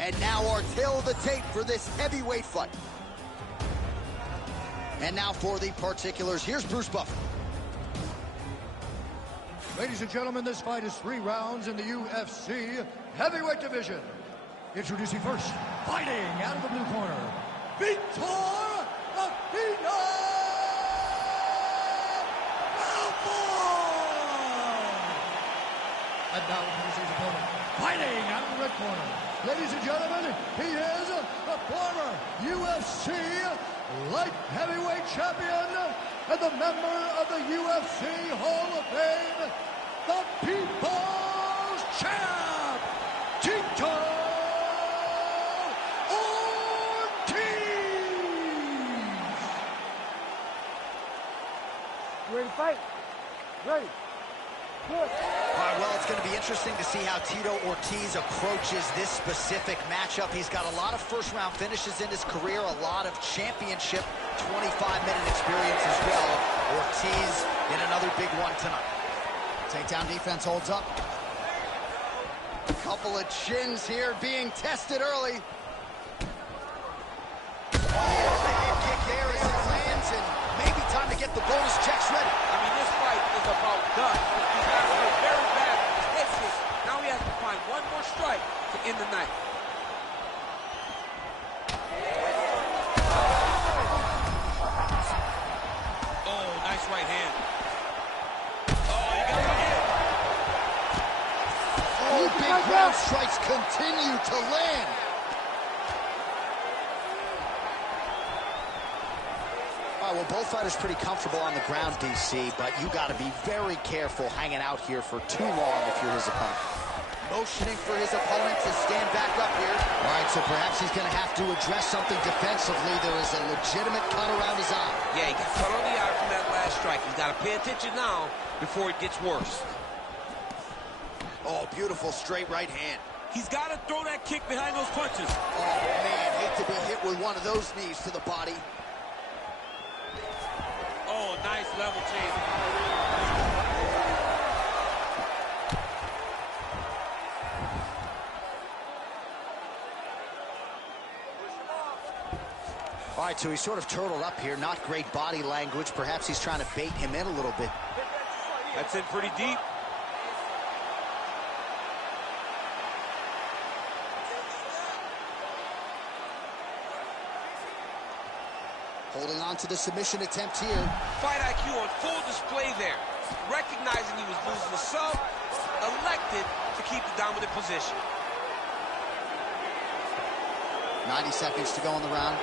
And now our tale of the tape for this heavyweight fight. And now for the particulars, here's Bruce Buffer. Ladies and gentlemen, this fight is 3 rounds in the UFC heavyweight division. Introducing first, fighting out of the blue corner, Vitor Athena Belfort! And now introducing his opponent, fighting out of the red corner. Ladies and gentlemen, he is the former UFC light heavyweight champion and the member of the UFC Hall of Fame, the People's Champ, Tito Ortiz! You ready to fight? Ready. Good. All right, well, it's going to be interesting to see how Tito Ortiz approaches this specific matchup. He's got a lot of first-round finishes in his career, a lot of championship 25-minute experience as well. Ortiz in another big one tonight. Takedown defense holds up. A couple of chins here being tested early. Oh, the head kick there as it lands, and maybe time to get the bonus checks ready. I mean, this fight is about done. He's got to hit very bad with his head kick. Now he has to find one more strike to end the night. Oh, nice right hand. Oh, he got it in. Oh, big ground strikes continue to land. All right, well, both fighters pretty comfortable on the ground, DC, but you got to be very careful hanging out here for too long if you're his opponent. Motioning for his opponent to stand back up here. All right, so perhaps he's going to have to address something defensively. There is a legitimate cut around his eye. Yeah, he got cut on the eye from that last strike. He's got to pay attention now before it gets worse. Oh, beautiful straight right hand. He's got to throw that kick behind those punches. Oh, man, hate to be hit with one of those knees to the body. Oh, nice level change. All right, so he's sort of turtled up here. Not great body language. Perhaps he's trying to bait him in a little bit. That's in pretty deep. Holding on to the submission attempt here. Fight IQ on full display there. Recognizing he was losing the sub, elected to keep the dominant position. 90 seconds to go in the round.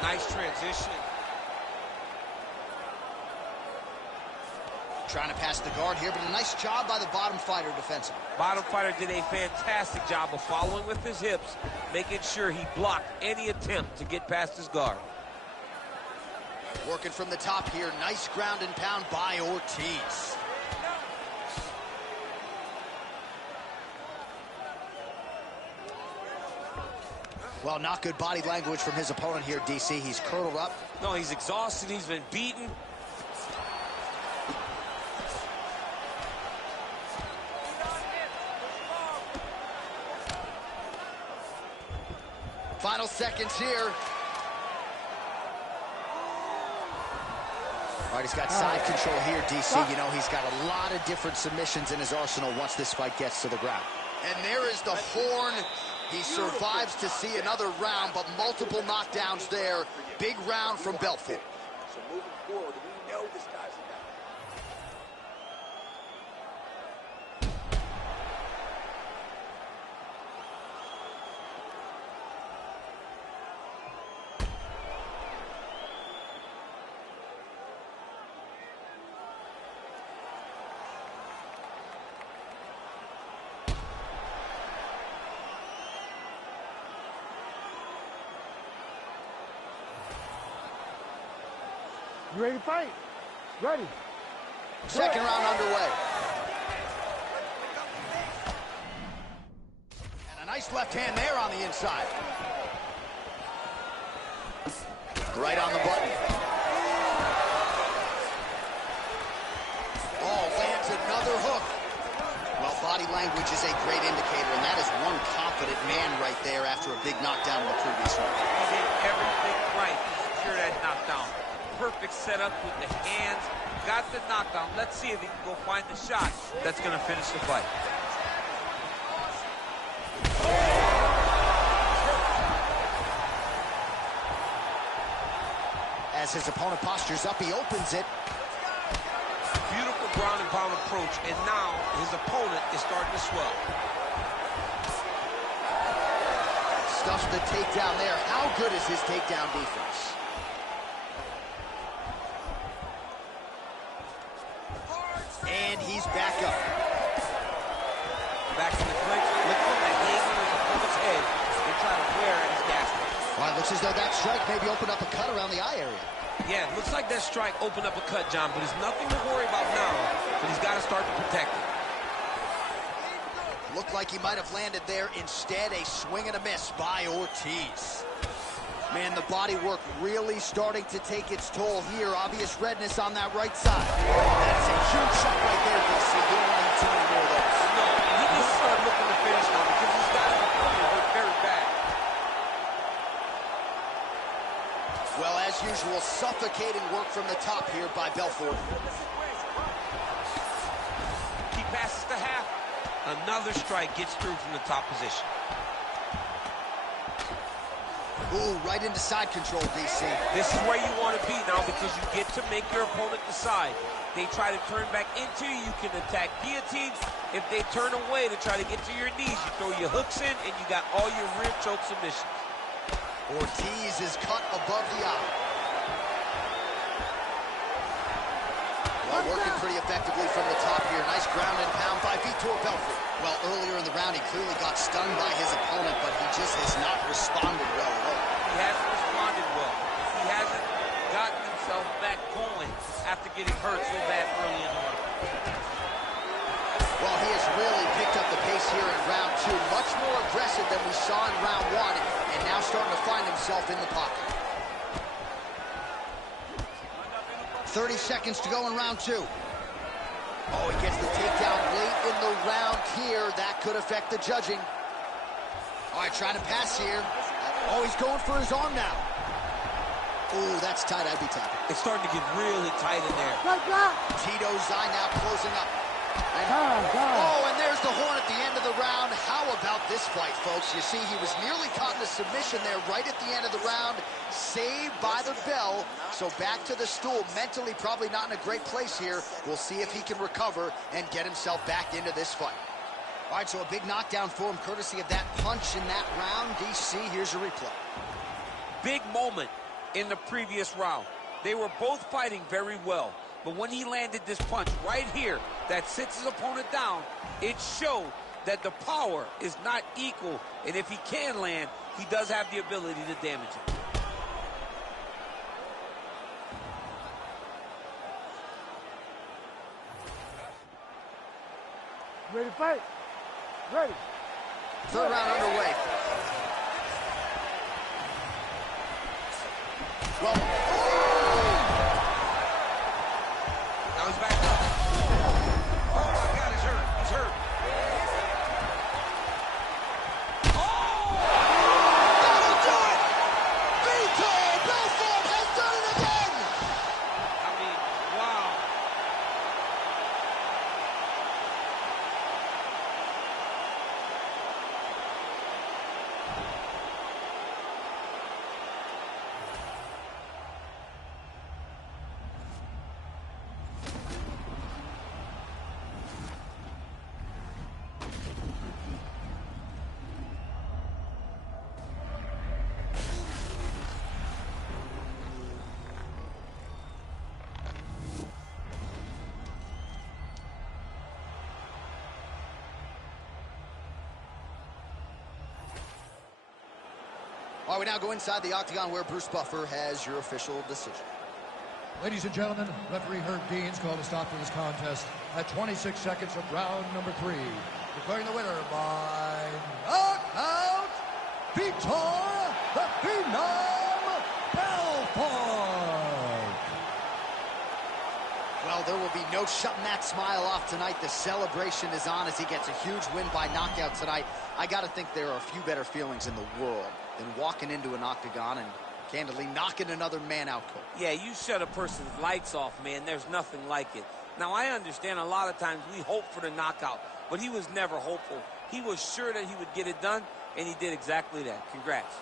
Nice transition. Trying to pass the guard here, but a nice job by the bottom fighter defensively. Bottom fighter did a fantastic job of following with his hips, making sure he blocked any attempt to get past his guard. Working from the top here. Nice ground and pound by Ortiz. Well, not good body language from his opponent here, DC. He's curled up. No, he's exhausted. He's been beaten. Final seconds here. All right, he's got side control here, DC. You know, he's got a lot of different submissions in his arsenal once this fight gets to the ground. And there is the horn. He survives to see another round, but multiple knockdowns there. Big round from Belfort. So moving forward, we know this guy's a guy. You ready to fight? Ready. Second round underway. And a nice left hand there on the inside. Right on the button. Oh, lands another hook. Well, body language is a great indicator, and that is one confident man right there after a big knockdown in the previous round. He did everything right to secure that knockdown. Perfect setup with the hands. Got the knockdown. Let's see if he can go find the shot that's going to finish the fight. As his opponent postures up, he opens it. Beautiful ground and pound approach, and now his opponent is starting to swell. Stuffs the takedown there. How good is his takedown defense? And he's back up. Back to the clinch. Look for the hang on his opponent's head and try to wear at his gas tank. Well, it looks as though that strike maybe opened up a cut around the eye area. Yeah, it looks like that strike opened up a cut, John, but there's nothing to worry about now, but he's got to start to protect it. Looked like he might have landed there. Instead, a swing and a miss by Ortiz. Man, the body work really starting to take its toll here. Obvious redness on that right side. That's a huge shot right there, DC. You don't want too many more of those. No, he needs to start looking to finish now because he's got his opponent hurt very bad. Well, as usual, suffocating work from the top here by Belfort. He passes the half. Another strike gets through from the top position. Ooh, right into side control, DC. This is where you want to be now because you get to make your opponent decide. They try to turn back into you. You can attack guillotines. If they turn away to try to get to your knees, you throw your hooks in and you got all your rear choke submissions. Ortiz is cut above the eye. Well, working pretty effectively from the top here. Nice ground and pound by Vitor Belfort. Well, earlier in the round, he clearly got stunned by his opponent, but he just has not responded well at all. He hasn't responded well. He hasn't gotten himself back going after getting hurt so bad early in the round. Well, he has really picked up the pace here in round two. Much more aggressive than we saw in round one, and now starting to find himself in the pocket. 30 seconds to go in round two. Oh, he gets the takedown late in the round here. That could affect the judging. All right, trying to pass here. Oh, he's going for his arm now. Ooh, that's tight. I'd be tapping. It's starting to get really tight in there. Tito's eye now closing up. God. Oh, and there's the horn at the end of the round. How about this fight, folks? You see, he was nearly caught in a submission there right at the end of the round. Saved by the bell. So back to the stool. Mentally probably not in a great place here. We'll see if he can recover and get himself back into this fight. All right, so a big knockdown for him courtesy of that punch in that round. DC, here's your replay. Big moment in the previous round. They were both fighting very well. But when he landed this punch right here that sits his opponent down, it showed that the power is not equal. And if he can land, he does have the ability to damage it. Ready to fight? Ready. Third round underway. Well, Now he's back up. Oh, my God, he's hurt. He's hurt. that'll do it! Vitor Belfort has done it again! I mean, wow. All right, we now go inside the octagon where Bruce Buffer has your official decision. Ladies and gentlemen, referee Herb Deans called a stop to this contest at 26 seconds of round number 3. Declaring the winner by knockout, Vitor the Phenom Belfort. Well, there will be no shutting that smile off tonight. The celebration is on as he gets a huge win by knockout tonight. I got to think there are a few better feelings in the world than walking into an octagon and candidly knocking another man out cold. Yeah, you shut a person's lights off, man. There's nothing like it. Now, I understand a lot of times we hope for the knockout, but he was never hopeful. He was sure that he would get it done, and he did exactly that. Congrats.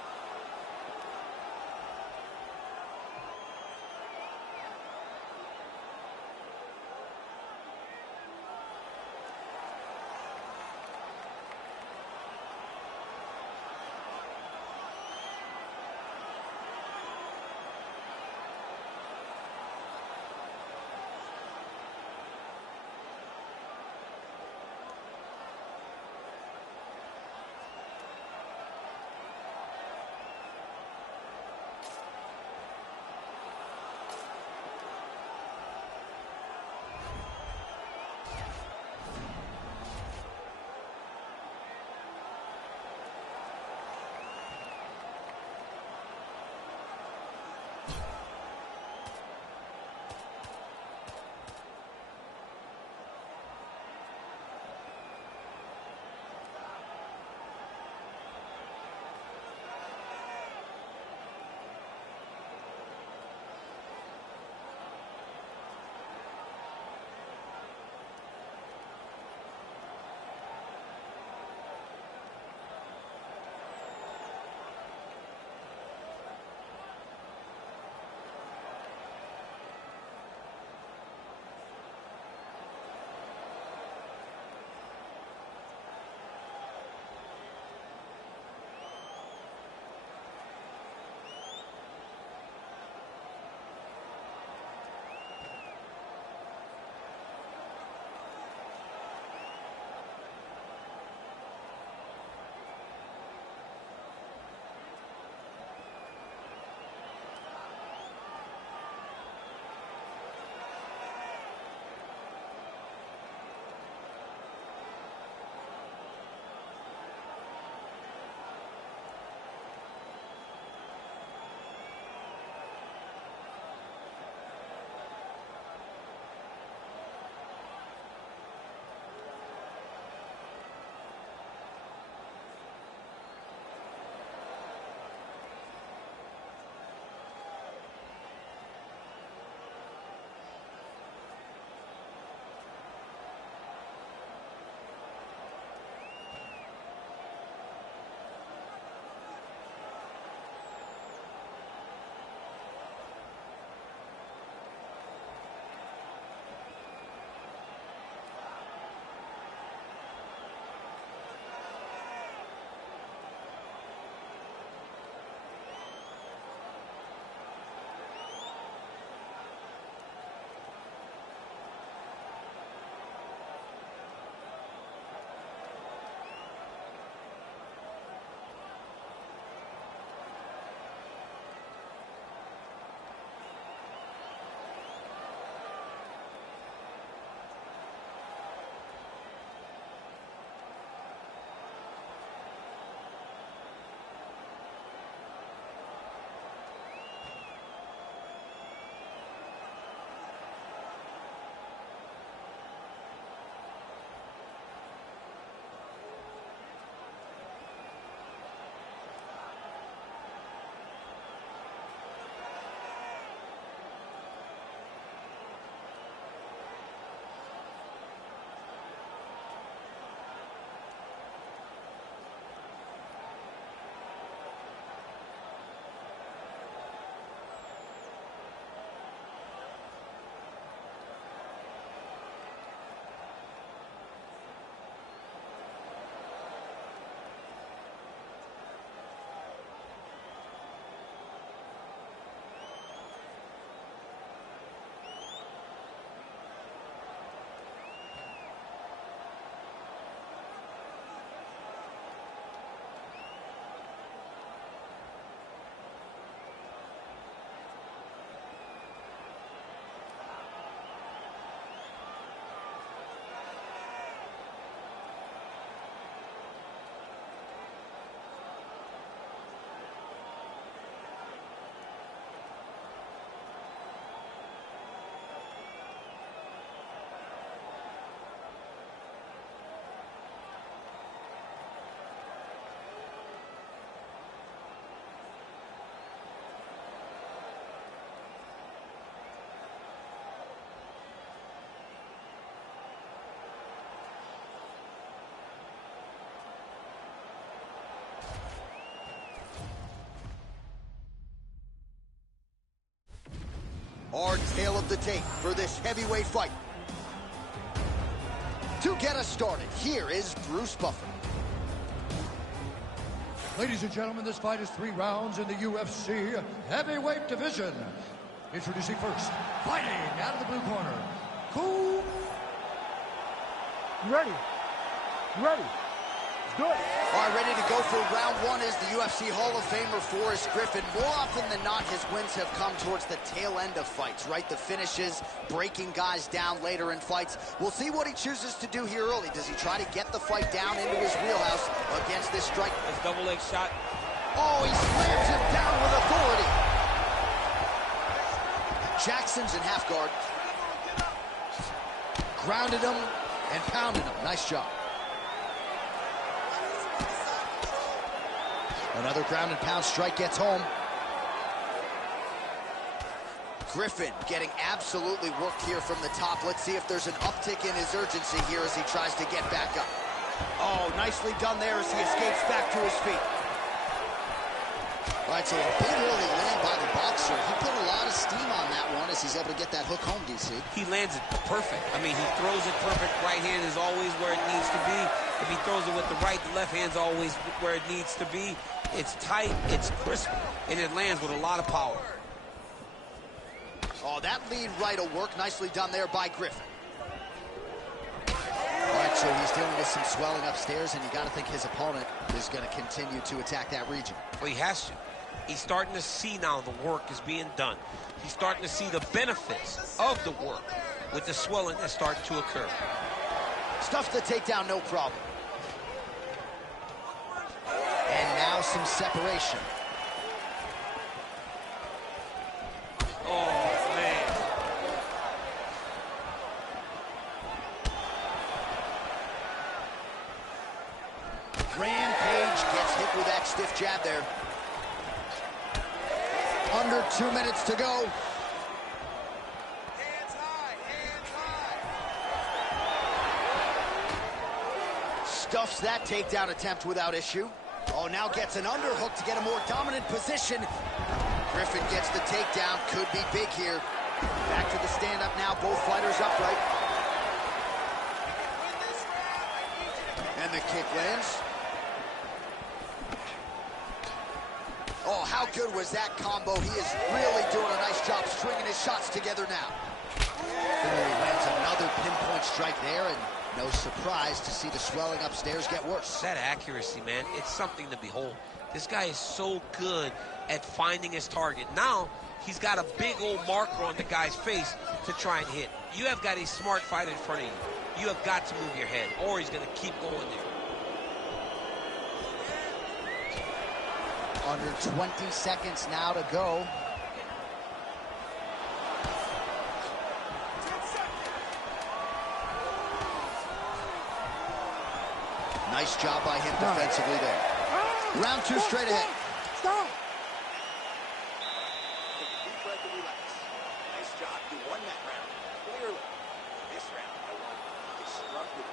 tale of the tape for this heavyweight fight. To get us started, here is Bruce Buffer. Ladies and gentlemen, this fight is 3 rounds in the UFC heavyweight division. Introducing first, fighting out of the blue corner, Cool. You ready? You ready? Let's do it. All right, ready to go for round 1 is the UFC Hall of Famer Forrest Griffin. More often than not, his wins have come towards the tail end of fights, right? The finishes, breaking guys down later in fights. We'll see what he chooses to do here early. Does he try to get the fight down into his wheelhouse against this strike? This double leg shot. Oh, he slams him down with authority. Jackson's in half guard. Grounded him and pounded him. Nice job. Another ground and pound strike gets home. Griffin getting absolutely worked here from the top. Let's see if there's an uptick in his urgency here as he tries to get back up. Oh, nicely done there as he escapes back to his feet. All right, so a big early land by the boxer. He put a lot of steam on that one as he's able to get that hook home, DC. He lands it perfect. I mean, he throws it perfect. Right hand is always where it needs to be. If he throws it with the right, the left hand's always where it needs to be. It's tight, it's crisp, and it lands with a lot of power. Oh, that lead right will work. Nicely done there by Griffin. All right, so he's dealing with some swelling upstairs, and you got to think his opponent is going to continue to attack that region. Well, he has to. He's starting to see now the work is being done. He's starting to see the benefits of the work with the swelling that's starting to occur. Stuffs the takedown, no problem. And now some separation. Oh, man. Rampage gets hit with that stiff jab there. Under 2 minutes to go. Hands high, hands high. Stuffs that takedown attempt without issue. Oh, now gets an underhook to get a more dominant position. Griffin gets the takedown. Could be big here. Back to the stand-up now. Both fighters upright. And the kick lands. Oh, how good was that combo? He is really doing a nice job stringing his shots together now. Oh, he lands another pinpoint strike there, and no surprise to see the swelling upstairs get worse. That accuracy, man, it's something to behold. This guy is so good at finding his target. Now, he's got a big old marker on the guy's face to try and hit. You have got a smart fighter in front of you. You have got to move your head, or he's going to keep going there. Under 20 seconds now to go. Nice job by him defensively there. Round 2 straight ahead. Stop. Take a deep breath and relax. Nice job. You won that round. Clearly. This round, I want destructive.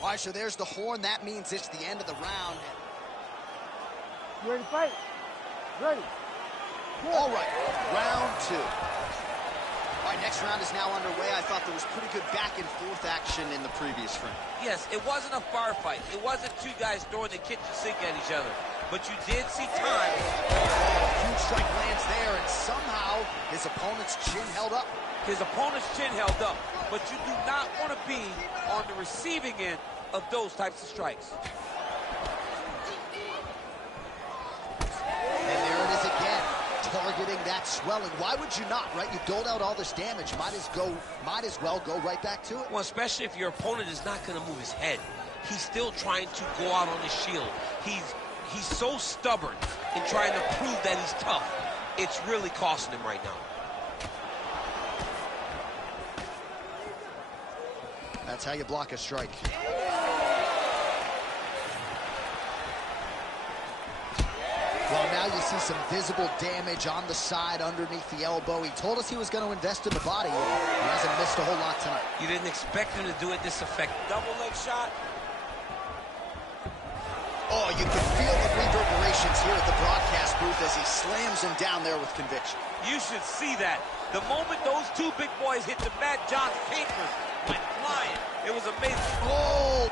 All right, so there's the horn. That means it's the end of the round. You ready to fight? Ready. Good. All right, round 2. All right, next round is now underway. I thought there was pretty good back and forth action in the previous round. Yes, it wasn't a firefight. It wasn't two guys throwing the kitchen sink at each other. But you did see time. Huge strike lands there, and somehow his opponent's chin held up. his opponent's chin held up. But you do not want to be on the receiving end of those types of strikes. And there it is again, targeting that swelling. Why would you not, right? You doled out all this damage. Might as well go right back to it. Well, especially if your opponent is not going to move his head. He's still trying to go out on his shield. He's so stubborn in trying to prove that he's tough. It's really costing him right now. That's how you block a strike. Well, now you see some visible damage on the side underneath the elbow. He told us he was going to invest in the body. He hasn't missed a whole lot tonight. You didn't expect him to do it this effective. Double leg shot. Oh, you can feel the reverberations here at the broadcast booth as he slams him down there with conviction. You should see that. The moment those two big boys hit the mat, John's papers went flying. It was amazing. Oh!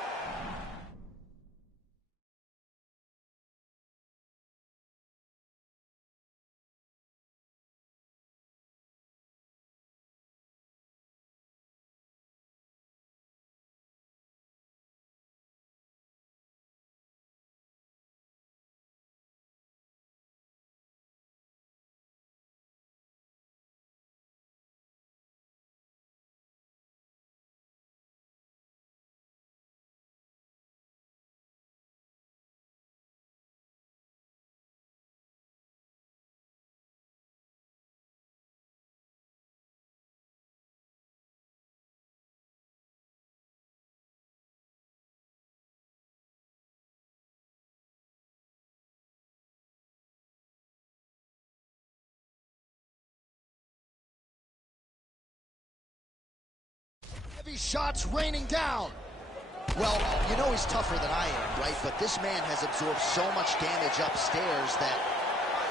Heavy shots raining down. Well, you know he's tougher than I am, right? But this man has absorbed so much damage upstairs that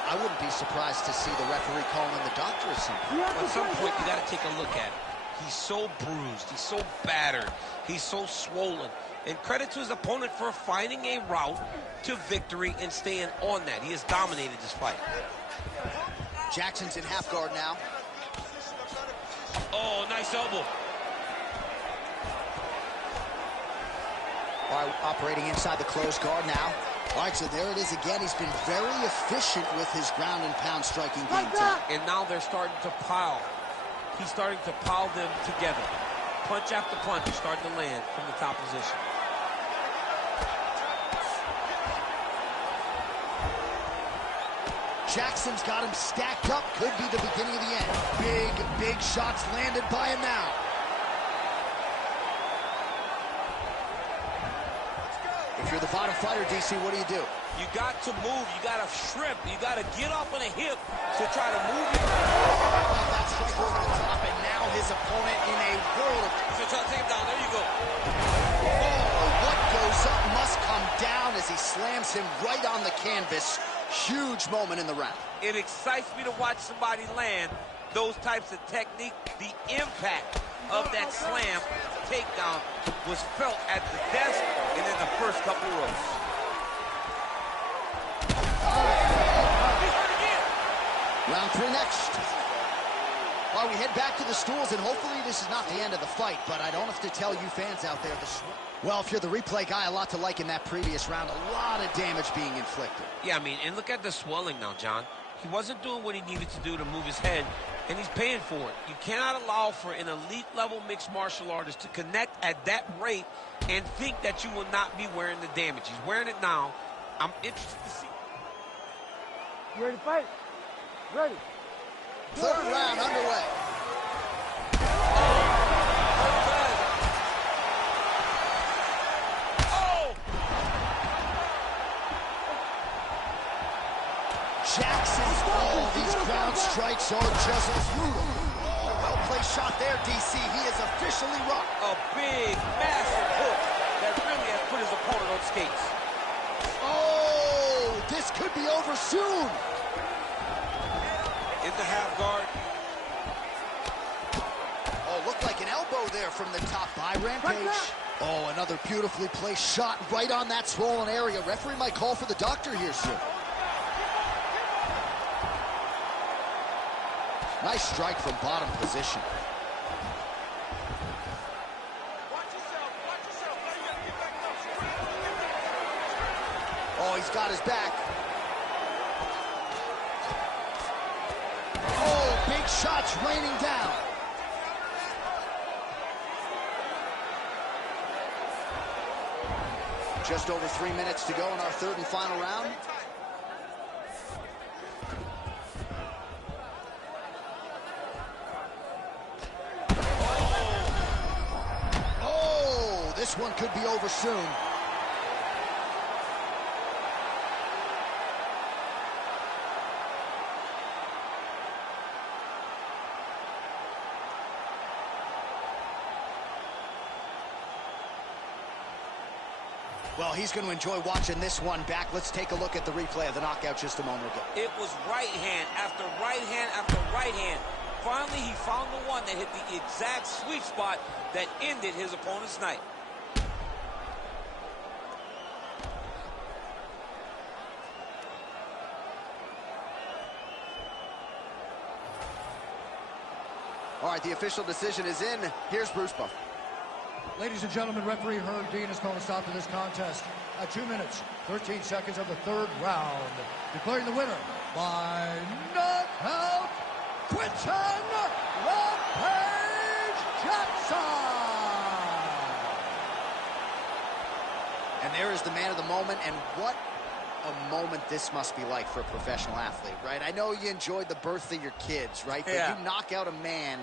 I wouldn't be surprised to see the referee calling the doctor or something. At some point, you got to take a look at it. He's so bruised. He's so battered. He's so swollen. And credit to his opponent for finding a route to victory and staying on that. He has dominated this fight. Jackson's in half guard now. Oh, nice elbow. All right, operating inside the closed guard now. All right, so there it is again. He's been very efficient with his ground and pound striking game tonight. And now they're starting to pile. He's starting to pile them together. Punch after punch is starting to land from the top position. Jackson's got him stacked up. Could be the beginning of the end. Big shots landed by him now. If you're the bottom fighter, DC, what do? You got to move. You got to shrimp. You got to get off on a hip to try to move it. That's right over the top, and now his opponent in a world of... So try to take him down. There you go. Oh, what goes up must come down as he slams him right on the canvas. Huge moment in the round. It excites me to watch somebody land those types of technique. The impact of that slam takedown was felt at the desk and in the first couple rows. Round 3 next. While we head back to the stools, and hopefully this is not the end of the fight, but I don't have to tell you fans out there, well, if you're the replay guy, a lot to like in that previous round. A lot of damage being inflicted. Yeah, I mean, and look at the swelling now, John. He wasn't doing what he needed to do to move his head, and he's paying for it. You cannot allow for an elite-level mixed martial artist to connect at that rate and think that you will not be wearing the damage. He's wearing it now. I'm interested to see. You ready to fight? Ready. Third round underway. Jackson's all these ground strikes are just brutal. Oh, well-placed shot there, DC. He is officially rocked. A big, massive hook that really has put his opponent on skates. Oh, this could be over soon. In the half guard. Oh, looked like an elbow there from the top by Rampage. Oh, another beautifully placed shot right on that swollen area. Referee might call for the doctor here soon. Nice strike from bottom position. he's got his back. Oh, big shots raining down. Just over 3 minutes to go in our third and final round. Oh, this one could be over soon. Well, he's going to enjoy watching this one back. Let's take a look at the replay of the knockout just a moment ago. It was right hand after right hand after right hand. Finally, he found the one that hit the exact sweet spot that ended his opponent's night. All right, the official decision is in. Here's Bruce Buffer. Ladies and gentlemen, referee Herb Dean has called a stop to this contest at 2 minutes, 13 seconds of the third round, declaring the winner by knockout, Quinton Rampage Jackson. And there is the man of the moment, and what a moment this must be like for a professional athlete, right? I know you enjoyed the birth of your kids, right? But Yeah. you knock out a man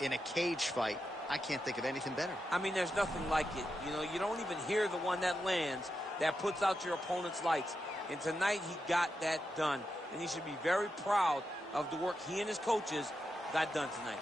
in a cage fight. I can't think of anything better. I mean, there's nothing like it. You know, you don't even hear the one that lands that puts out your opponent's lights. And tonight he got that done. And he should be very proud of the work he and his coaches got done tonight.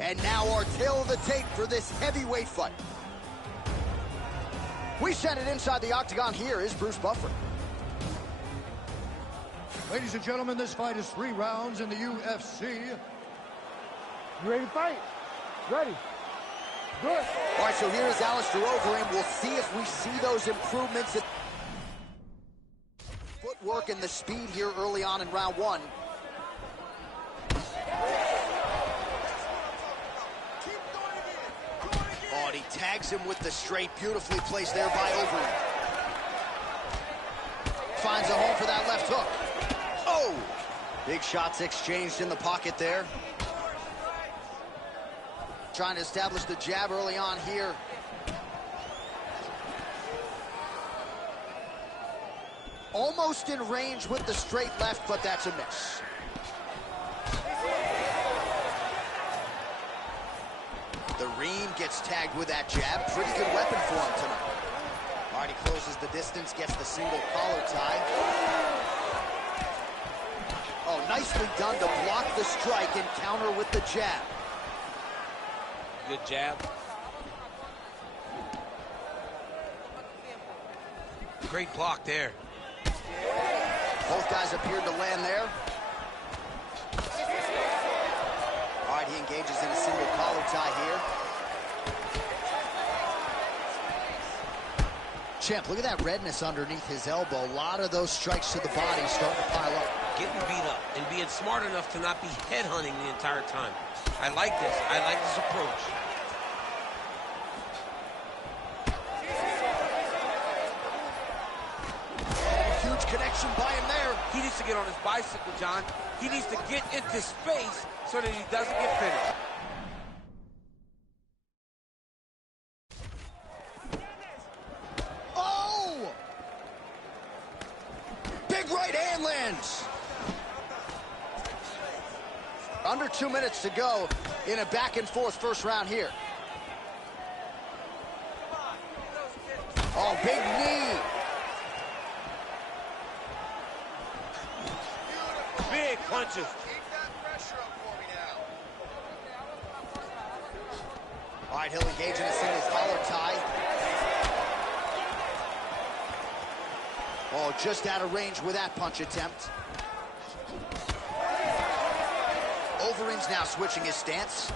And now our tail of the tape for this heavyweight fight. We send it inside the octagon. Here is Bruce Buffer. Ladies and gentlemen, this fight is 3 rounds in the UFC. You ready to fight? Ready. Good. All right, so here is Alistair Overeem. We'll see if we see those improvements in footwork and the speed here early on in round 1. Oh, and he tags him with the straight, beautifully placed there by Overeem. Finds a home for that left hook. Oh! Big shots exchanged in the pocket there. Trying to establish the jab early on here. Almost in range with the straight left, but that's a miss. The Reem gets tagged with that jab. Pretty good weapon for him tonight. All right, he closes the distance, gets the single collar tie. Oh, nicely done to block the strike and counter with the jab. Good jab. Great block there. Both guys appeared to land there. All right, he engages in a single collar tie here. Champ, look at that redness underneath his elbow. A lot of those strikes to the body starting to pile up. Getting beat up and being smart enough to not be headhunting the entire time. I like this. I like this approach. Huge connection by him there. He needs to get on his bicycle, John. He needs to get into space so that he doesn't get finished. Oh! Big right hand lands. Under 2 minutes to go in a back and forth first round here. Oh, big knee. Big punches. Keep that pressure up for me now. All right, he'll engage in a single collar tie. Oh, just out of range with that punch attempt. Overeem's now switching his stance.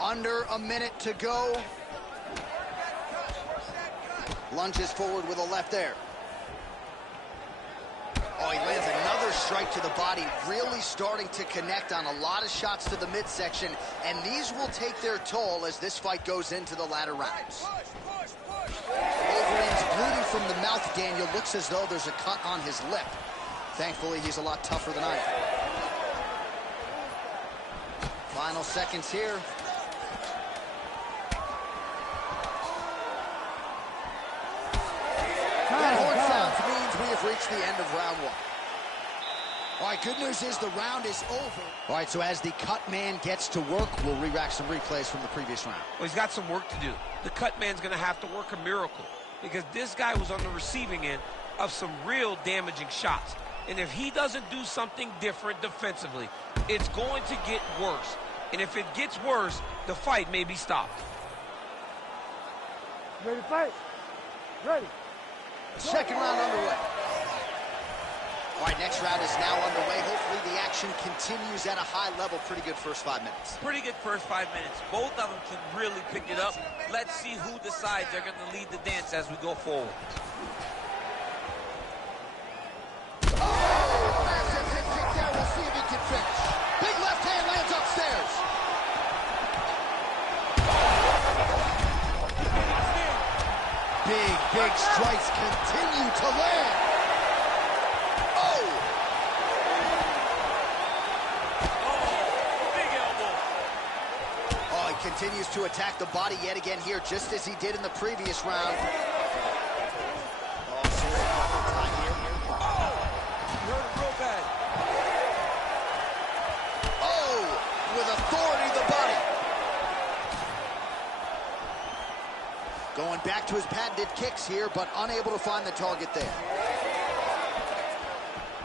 Under a minute to go. Lunges forward with a left there. Oh, he lands another strike to the body, really starting to connect on a lot of shots to the midsection, and these will take their toll as this fight goes into the latter rounds. Overeem's bleeding from the mouth, Daniel. Looks as though there's a cut on his lip. Thankfully, he's a lot tougher than I am. Final seconds here. That horn sounds means we have reached the end of round 1. All right, good news is the round is over. All right, so as the cut man gets to work, we'll re-rack some replays from the previous round. Well, he's got some work to do. The cut man's going to have to work a miracle because this guy was on the receiving end of some real damaging shots. And if he doesn't do something different defensively, it's going to get worse. And if it gets worse, the fight may be stopped. Ready to fight? Ready. Second round underway. All right, next round is now underway. Hopefully the action continues at a high level. Pretty good first 5 minutes. Pretty good first 5 minutes. Both of them can really pick it up. Let's see who decides they're going to lead the dance as we go forward. Massive hip kick there. We'll see if he can finish. Big left hand lands upstairs. Big strikes continue to land. Oh! Big elbow. Oh, he continues to attack the body yet again here, just as he did in the previous round. Oh, serious double tie here. Hurt real bad. Oh, with authority the body. Going back to his patented kicks here, but unable to find the target there.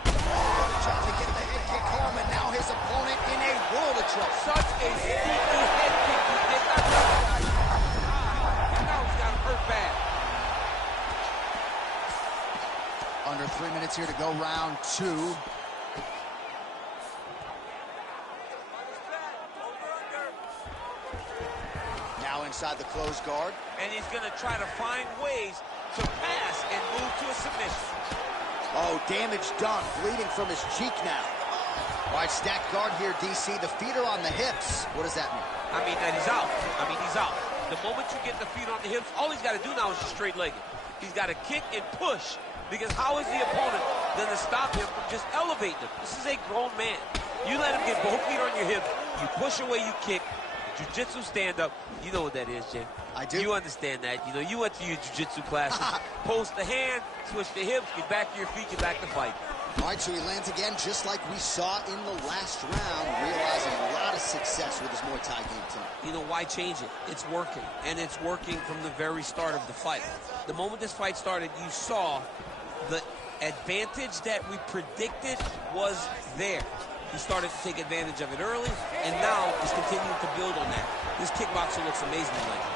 Trying to get the head kick home, and now his opponent in a world of control. Such a sneaky head kick. He did not recognize it. And now he's got him hurt bad. Under 3 minutes here to go, round 2. Now inside the closed guard. And he's going to try to find ways to pass and move to a submission. Oh, damage done. Bleeding from his cheek now. All right, stacked guard here, DC. The feet are on the hips. What does that mean? I mean that he's out. He's out. The moment you get the feet on the hips, all he's got to do now is just straight leg it. He's got to kick and push, because how is the opponent going to stop him from just elevating him? This is a grown man. You let him get both feet on your hips, you push away, you kick. Jiu-jitsu stand-up, you know what that is, Jay. I do. You understand that. You know, you went to your jiu-jitsu classes. Post the hand, switch the hips, get back to your feet, get back to fight. All right, so he lands again, just like we saw in the last round, realizing a lot of success with his Muay Thai game tonight. You know, why change it? It's working, and it's working from the very start of the fight. The moment this fight started, you saw the advantage that we predicted was there. He started to take advantage of it early, and now he's continuing to build on that. This kickboxer looks amazing tonight.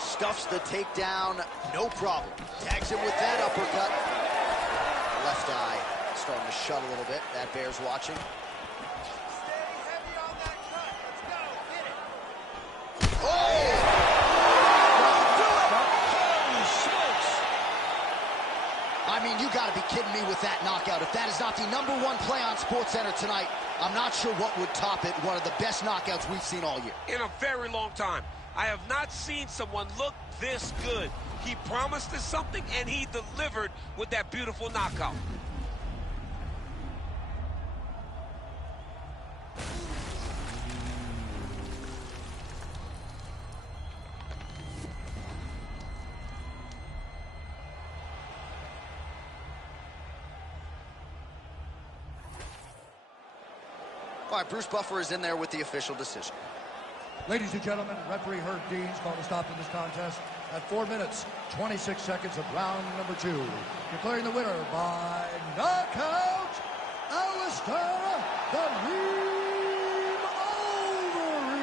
Stuffs the takedown, no problem. Tags him with that uppercut. Left eye starting to shut a little bit. That bears watching. I mean, you got to be kidding me with that knockout. If that is not the #1 play on SportsCenter tonight, I'm not sure what would top it. One of the best knockouts we've seen all year. In a very long time. I have not seen someone look this good. He promised us something, and he delivered with that beautiful knockout. All right, Bruce Buffer is in there with the official decision. Ladies and gentlemen, referee Herb Deans called a stop to this contest at 4 minutes, 26 seconds of round number 2. Declaring the winner by knockout, Alistair the Reem Overeem.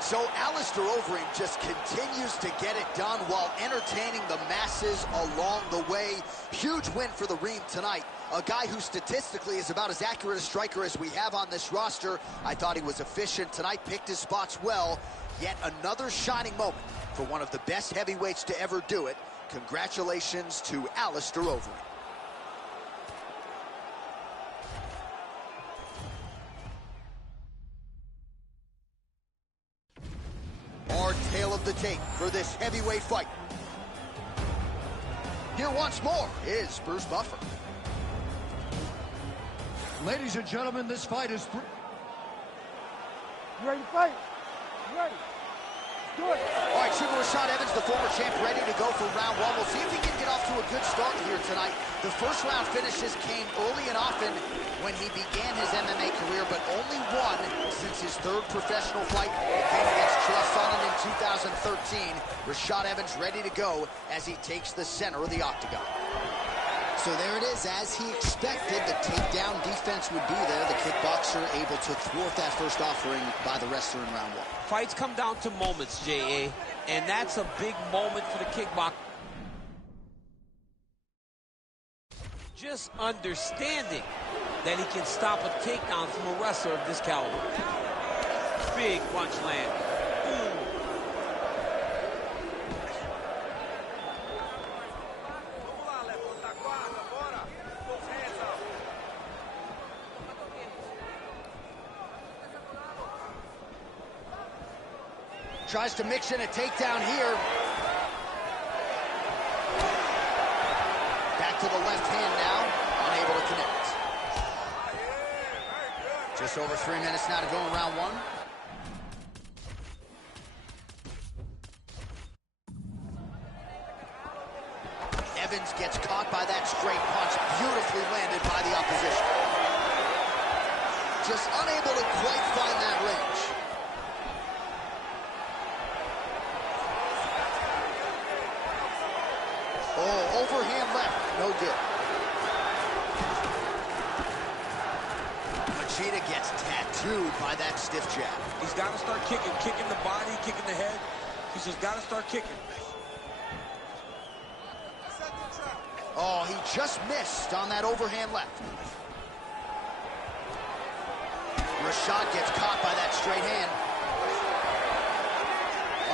So Alistair Overeem just continues to get it done while entertaining the masses along the way. Huge win for the Reem tonight. A guy who statistically is about as accurate a striker as we have on this roster. I thought he was efficient tonight, picked his spots well. Yet another shining moment for one of the best heavyweights to ever do it. Congratulations to Alistair Overeem. Our tale of the tape for this heavyweight fight. Here once more is Bruce Buffer. Ladies and gentlemen, this fight is... You ready to fight? You ready? Do it. All right, Sugar Rashad Evans, the former champ, ready to go for round 1. We'll see if he can get off to a good start here tonight. The first round finishes came early and often when he began his MMA career, but only one since his 3rd professional fight. It came against Chael Sonnen in 2013. Rashad Evans ready to go as he takes the center of the octagon. So there it is, as he expected, the takedown defense would be there. The kickboxer able to thwart that first offering by the wrestler in round 1. Fights come down to moments, J.A., and that's a big moment for the kickboxer. Just understanding that he can stop a takedown from a wrestler of this caliber. Big punch land. Ooh. Tries to mix in a takedown here. Back to the left hand now, unable to connect. Just over 3 minutes now to go in round 1. Evans gets caught by that straight punch, beautifully landed by the opposition. Just unable to quite find that range. Oh, overhand left, no good. gets tattooed by that stiff jab. He's got to start kicking the body, kicking the head. He's just got to start kicking. Oh, he just missed on that overhand left. Rashad gets caught by that straight hand.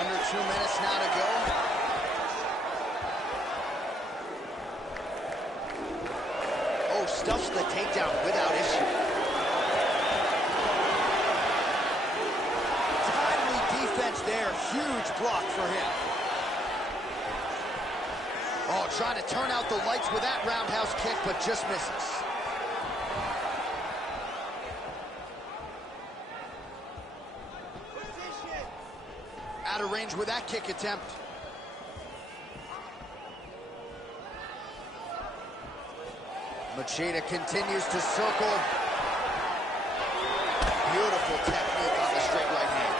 Under 2 minutes now to go. Oh, stuffs the takedown without issue. Timely defense there. Huge block for him. Oh, trying to turn out the lights with that roundhouse kick, but just misses. Out of range with that kick attempt. Machida continues to circle. Beautiful technique on the straight right hand.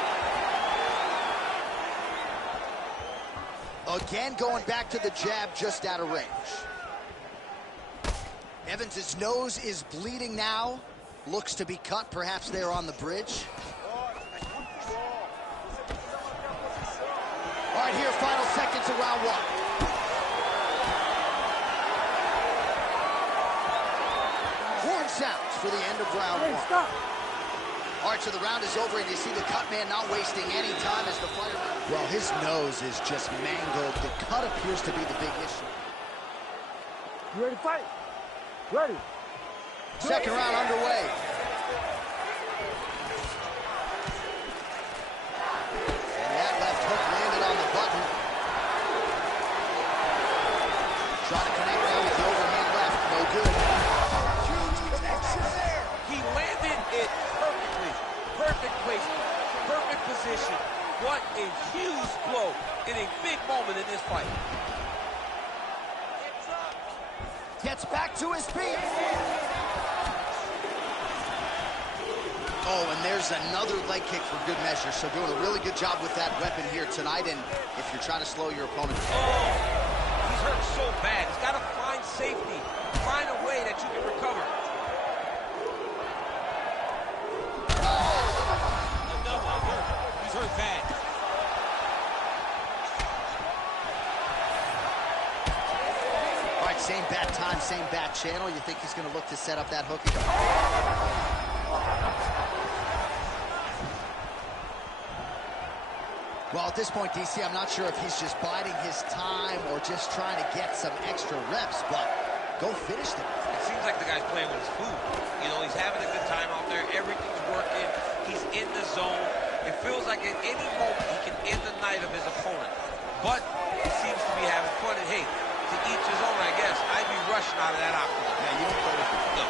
Again, going back to the jab, just out of range. Evans' nose is bleeding now. Looks to be cut, perhaps there on the bridge. All right, here, final seconds of round one. Horn sounds for the end of round one. Stop. All right, so the round is over, and you see the cut man not wasting any time as the fighter... Well, his nose is just mangled. The cut appears to be the big issue. You ready to fight? Ready. Second round underway. And that left hook landed on the button. Trying to connect now with the overhand left. No good. Huge connection there. He landed it perfectly. Perfect placement. Perfect position. What a huge blow in a big moment in this fight. Gets back to his feet. Oh, and there's another leg kick for good measure. So doing a really good job with that weapon here tonight. And if you're trying to slow your opponent. Oh, he's hurt so bad. He's got to find safety. Find a way that you can recover. He's hurt bad. All right, same bat time, same bat channel. You think he's going to look to set up that hook? Well, at this point, DC, I'm not sure if he's just biding his time or just trying to get some extra reps, but go finish them. It seems like the guy's playing with his food. You know, he's having a good time out there. Everything's working. He's in the zone. It feels like at any moment he can end the night of his opponent. But he seems to be having fun. And hey, to each his own, I guess. I'd be rushing out of that octagon. Yeah, you don't play with it. No.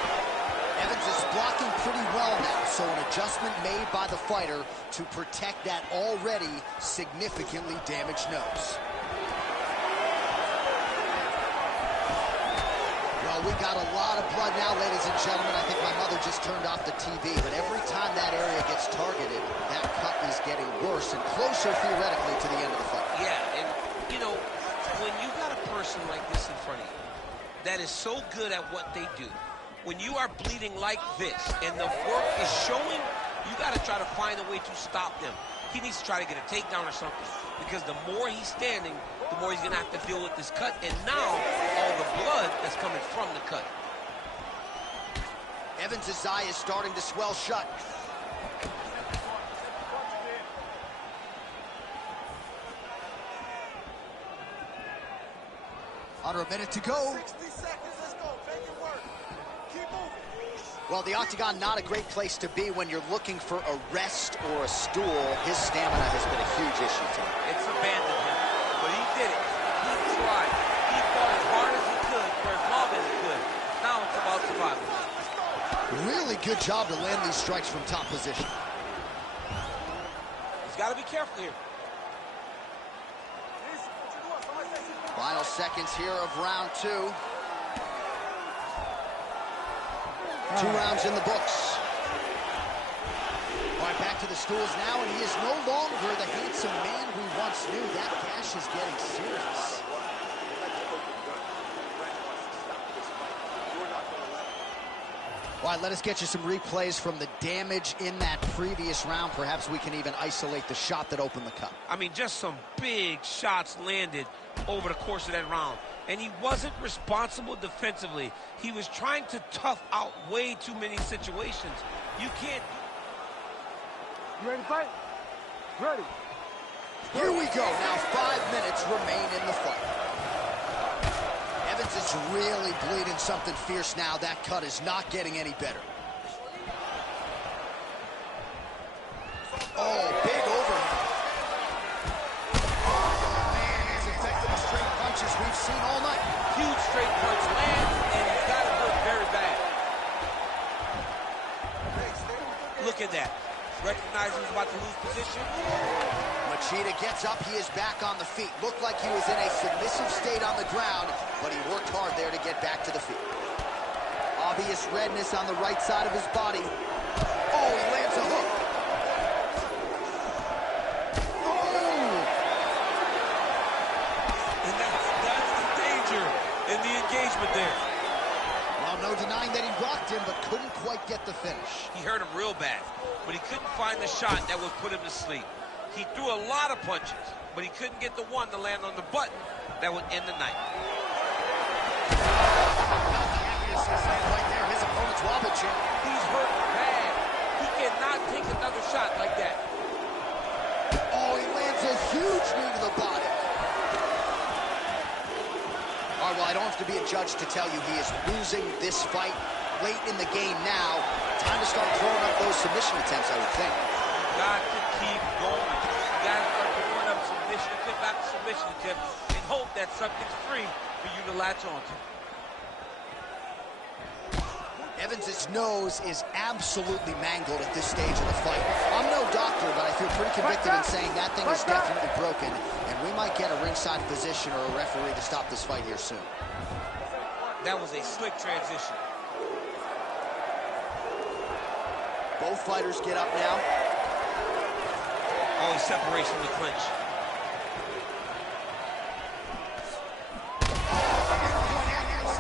Evans is blocking pretty well now, so an adjustment made by the fighter to protect that already significantly damaged nose. Well, we got a lot of blood now, ladies and gentlemen. I think my mother just turned off the TV, but every time that area gets targeted, that cut is getting worse and closer theoretically to the end of the fight. Yeah, and, you know, when you got a person like this in front of you that is so good at what they do, when you are bleeding like this and the work is showing, you got to try to find a way to stop them. He needs to try to get a takedown or something, because the more he's standing, the more he's going to have to deal with this cut, and now all the blood that's coming from the cut. Evans' eye is starting to swell shut. Under a minute to go. 60 seconds, let's go. Make it work. Keep moving. Well, the octagon, not a great place to be when you're looking for a rest or a stool. His stamina has been a huge issue tonight. It's abandoned him, but he did it. He tried. He fought as hard as he could for as long as he could. Now it's about survival. Really good job to land these strikes from top position. He's got to be careful here. Final seconds here of round two. 2 rounds in the books. All right, back to the stools now, and he is no longer the handsome man we once knew. That gash is getting serious. All right, let us get you some replays from the damage in that previous round. Perhaps we can even isolate the shot that opened the cut. I mean, just some big shots landed over the course of that round. And he wasn't responsible defensively. He was trying to tough out way too many situations. You can't... You ready to fight? Ready. Here we go. Now 5 minutes remain in the fight. Evans is really bleeding something fierce now. That cut is not getting any better. Oh, big overhand. Oh, man, as effective as straight punches we've seen all night. Huge straight punch lands, and he's got it hurt very bad. Look at that. Recognizing he's about to lose position. Machida gets up. He is back on the feet. Looked like he was in a submissive state on the ground, but he worked hard there to get back to the feet. Obvious redness on the right side of his body. Oh, he lands a hook. Oh! And that's the danger in the engagement there. Well, no denying that he rocked him, but couldn't quite get the finish. He hurt him real bad, but he couldn't find the shot that would put him to sleep. He threw a lot of punches, but he couldn't get the one to land on the button that would end the night. Right there, his opponent's wobble chin. He's hurt bad. He cannot take another shot like that. Oh, he lands a huge knee to the body. All right, well, I don't have to be a judge to tell you he is losing this fight late in the game now. Time to start throwing up those submission attempts, I would think. Got to keep going. You got to start throwing up submission attempt after submission attempt and hope that something's free for you to latch onto. Evans's nose is absolutely mangled at this stage of the fight. I'm no doctor, but I feel pretty convicted in saying that thing is definitely broken, and we might get a ringside physician or a referee to stop this fight here soon. That was a slick transition. Both fighters get up now. Always separation with clinch.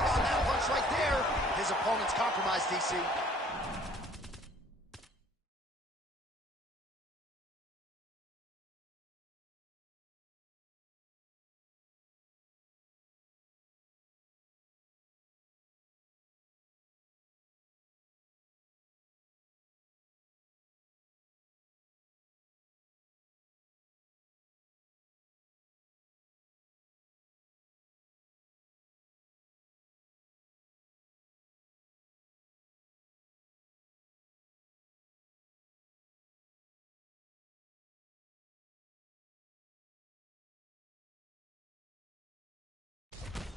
On that punch right there. His opponent's compromised, DC.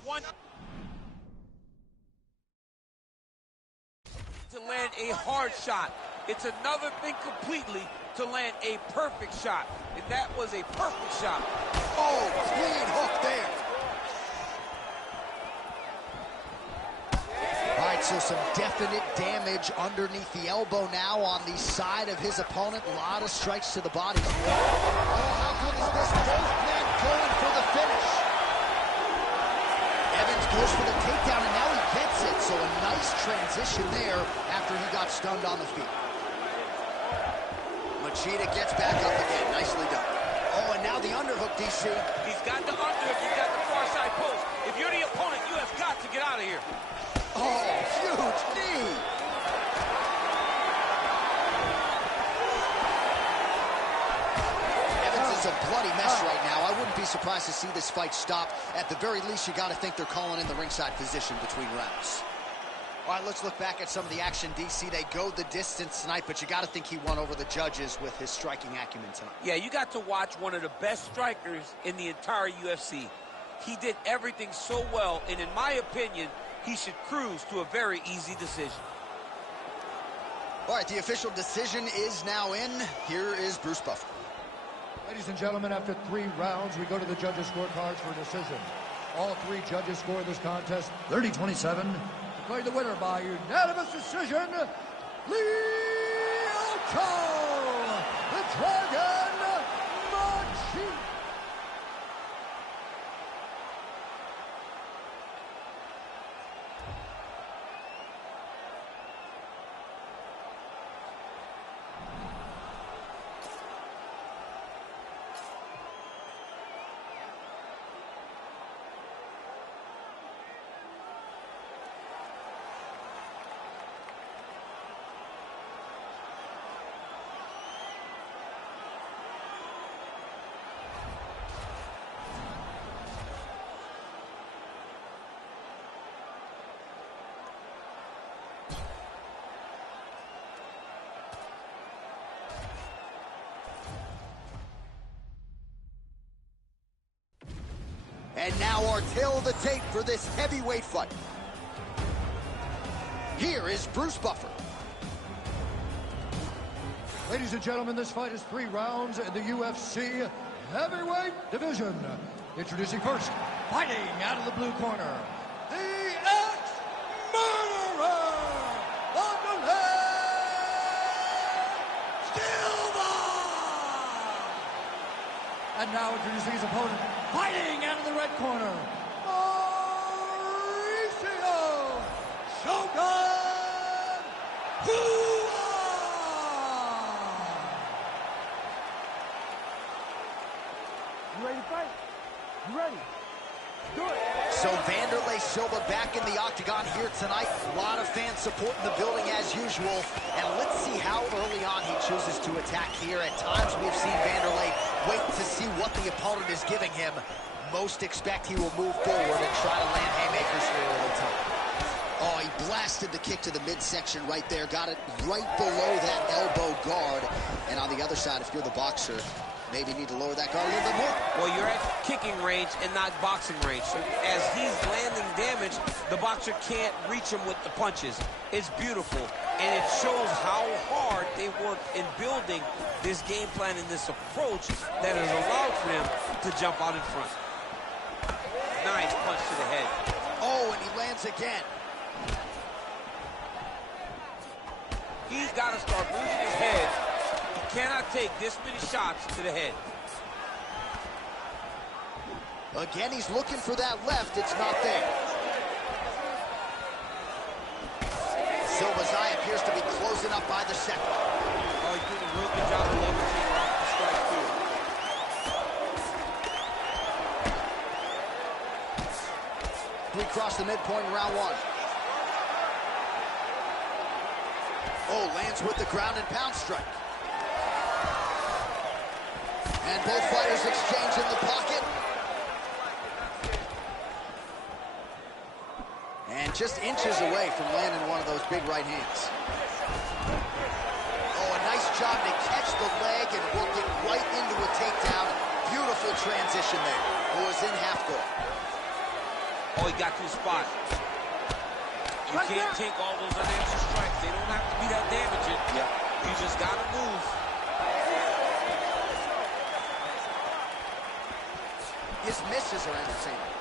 One to land a hard shot. It's another thing completely to land a perfect shot. And that was a perfect shot. Oh, clean hook there. All right, so some definite damage underneath the elbow now on the side of his opponent. A lot of strikes to the body. Oh, how good is this? Both men going for the finish. Evans goes for the takedown, and now he gets it. So a nice transition there after he got stunned on the feet. Machida gets back up again. Nicely done. Oh, and now the underhook, DC. He's got the underhook. He's got the far side post. If you're the opponent, you have got to get out of here. Oh, huge knee. Evans is a bloody mess right now. I wouldn't be surprised to see this fight stop. At the very least, you got to think they're calling in the ringside physician between rounds. All right, let's look back at some of the action, DC. They go the distance tonight, but you got to think he won over the judges with his striking acumen tonight. Yeah, you got to watch one of the best strikers in the entire UFC. He did everything so well, and in my opinion, he should cruise to a very easy decision. All right, the official decision is now in. Here is Bruce Buffer. Ladies and gentlemen, after 3 rounds, we go to the judges' scorecards for a decision. All 3 judges scored this contest 30-27. Declared the winner by unanimous decision, Lyoto, the Dragon Machida. And now our tale of the tape for this heavyweight fight. Here is Bruce Buffer. Ladies and gentlemen, this fight is 3 rounds in the UFC heavyweight division. Introducing first, fighting out of the blue corner, the ex-murderer of the Silva! And now introducing his opponent, fighting out of the red corner, Mauricio Shogun Rua! You ready to fight? You ready? Do it. So Vanderlei Silva back in the octagon here tonight. A lot of fan support in the building as usual. And let's see how early on he chooses to attack here. At times we've seen Vanderlei wait to see what the opponent is giving him. Most expect he will move forward and try to land haymakers here early time. Oh, he blasted the kick to the midsection right there. Got it right below that elbow guard. And on the other side, if you're the boxer, maybe need to lower that guard a little bit more. Well, you're at kicking range and not boxing range. So as he's landing damage, the boxer can't reach him with the punches. It's beautiful, and it shows how hard they worked in building this game plan and this approach that has allowed for him to jump out in front. Nice punch to the head. Oh, and he lands again. He's got to start moving his head. Cannot take this many shots to the head. Again, he's looking for that left. It's not there. Silva's eye appears to be closing up by the second. Oh, he's doing a real good job of leveraging off the strike, too. We cross the midpoint in round 1. Oh, lands with the ground and pound strike. And both fighters exchange in the pocket. And just inches away from landing one of those big right hands. Oh, a nice job to catch the leg and work it right into a takedown. Beautiful transition there. It was in half guard. Oh, he got to the spot. You can't take all those unanswered strikes. They don't have to be that damaging. Yeah. You just got to move. His misses are entertaining.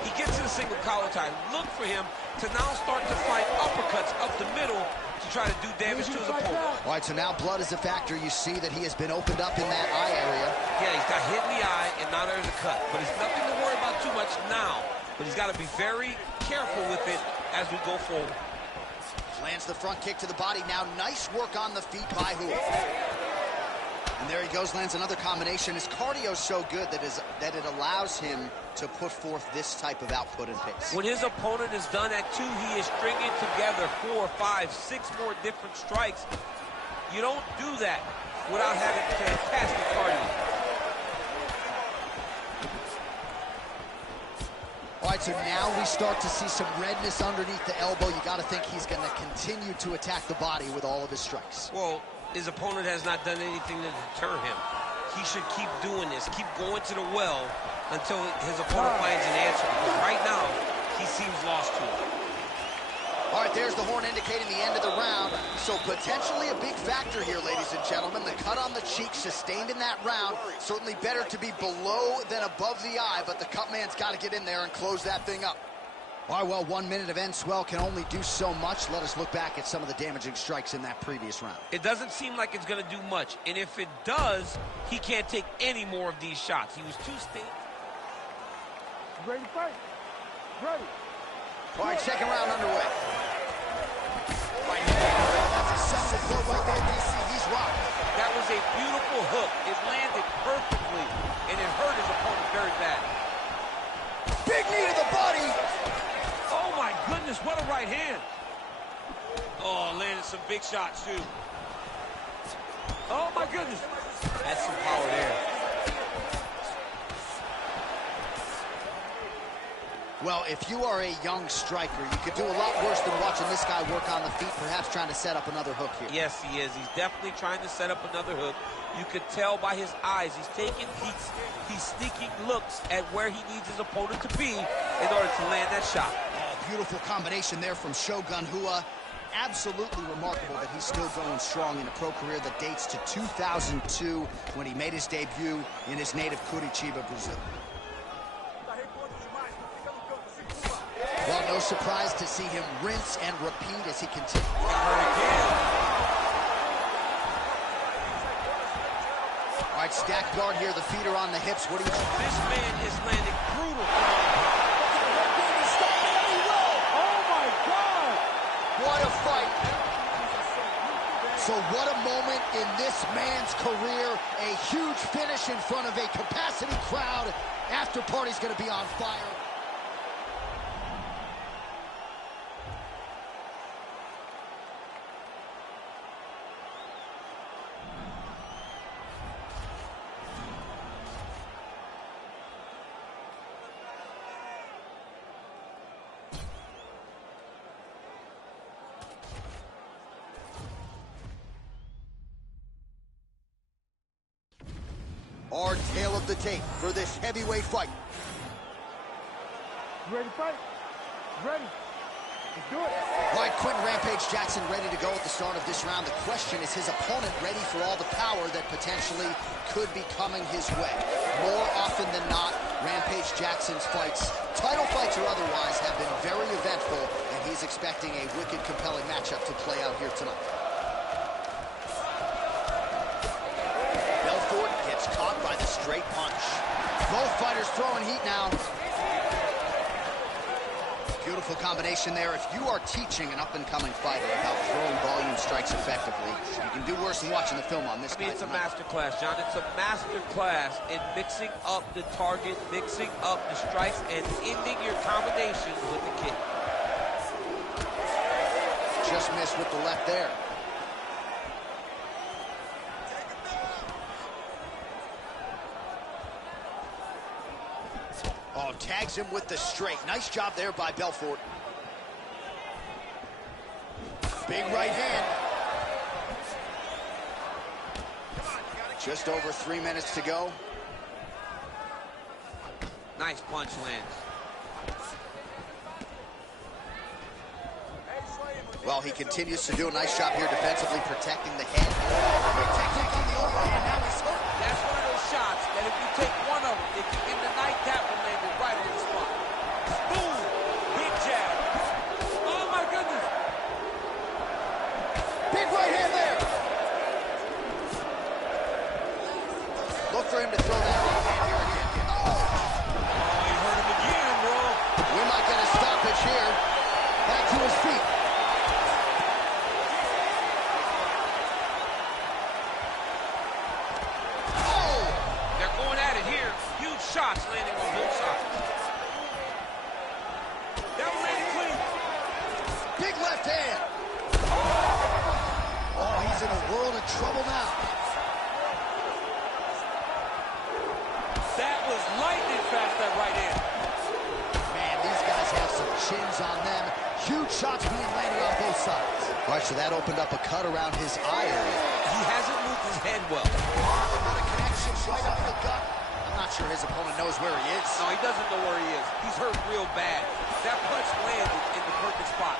He gets to the single collar tie. Look for him to now start to find uppercuts up the middle to try to do damage to his opponent. All right, so now blood is a factor. You see that he has been opened up in that eye area. Yeah, he's got hit in the eye, and now there's a cut. But it's nothing to worry about too much now. But he's got to be very careful with it as we go forward. Lands the front kick to the body. Now nice work on the feet by Rua. And there he goes, lands another combination. His cardio's so good that it allows him to put forth this type of output and pace. When his opponent is done at 2, he is stringing together 4, 5, 6 more different strikes. You don't do that without having fantastic cardio. All right, so now we start to see some redness underneath the elbow. You got to think he's going to continue to attack the body with all of his strikes. Well, his opponent has not done anything to deter him. He should keep doing this, keep going to the well until his opponent finds an answer. Because right now, he seems lost to it. All right, there's the horn indicating the end of the round. So potentially a big factor here, ladies and gentlemen. The cut on the cheek sustained in that round. Certainly better to be below than above the eye, but the cut man's got to get in there and close that thing up. All right, well, 1 minute of end swell can only do so much. Let us look back at some of the damaging strikes in that previous round. It doesn't seem like it's going to do much. And if it does, he can't take any more of these shots. He was too stable. You ready to fight? Ready. All right, second round underway. Right hand. That's a solid blow right there, DC. He's rocked. That was a beautiful hook. It landed perfectly, and it hurt his opponent very bad. Big knee to the body. Oh, my goodness, what a right hand. Oh, landed some big shots, too. Oh, my goodness. That's some power there. Well, if you are a young striker, you could do a lot worse than watching this guy work on the feet, perhaps trying to set up another hook here. Yes, he is. He's definitely trying to set up another hook. You could tell by his eyes. He's sneaking looks at where he needs his opponent to be in order to land that shot. Oh, beautiful combination there from Shogun Rua. Absolutely remarkable that he's still going strong in a pro career that dates to 2002 when he made his debut in his native Curitiba, Brazil. Well, no surprise to see him rinse and repeat as he continues. All right, stacked guard here. The feet are on the hips. What do you think? This man is landing brutal. Oh, my God! What a fight. So what a moment in this man's career. A huge finish in front of a capacity crowd. After party's going to be on fire. Our tale of the tape for this heavyweight fight. You ready to fight? Ready. Let's do it. All right, Quinton Rampage Jackson ready to go at the start of this round. The question is his opponent ready for all the power that potentially could be coming his way. More often than not, Rampage Jackson's fights, title fights or otherwise, have been very eventful, and he's expecting a wicked, compelling matchup to play out here tonight. Belfort gets caught by the straight punch. Both fighters throwing heat now. Beautiful combination there. If you are teaching an up-and-coming fighter about throwing volume strikes effectively, you can do worse than watching the film on this guy. It's a master class, John. It's a master class in mixing up the target, mixing up the strikes, and ending your combinations with the kick. Just missed with the left there. Oh, tags him with the straight. Nice job there by Belfort. Big right hand. Just over 3 minutes to go. Nice punch lands. Well, he continues to do a nice job here defensively, protecting the head. Technique on the overhand, now he's hurt. That's one of those shots that if you take one of them, if you in the night, that will land it right on the spot. Boom! Big jab. Oh, my goodness. Big right hand there. Look for him to throw that right hand here again. Oh! Oh, he hurt him again, bro. We might get a stoppage here. Back to his feet. Shots landing on both sides. That was landing clean. Big left hand. Oh, he's in a world of trouble now. That was lightning fast, that right hand. Man, these guys have some chins on them. Huge shots being landed on both sides. All right, so that opened up a cut around his eye area. He hasn't moved his head well. Got a connection right up in the gut. I'm not sure his opponent knows where he is. No, he doesn't know where he is. He's hurt real bad. That punch landed in the perfect spot.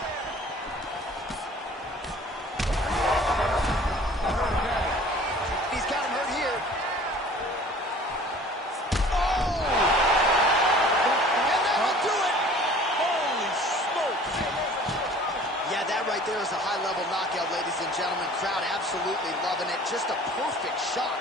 He's got him hurt here. Oh! And that'll do it! Holy smokes! Yeah, that right there is a high-level knockout, ladies and gentlemen. Crowd absolutely loving it. Just a perfect shot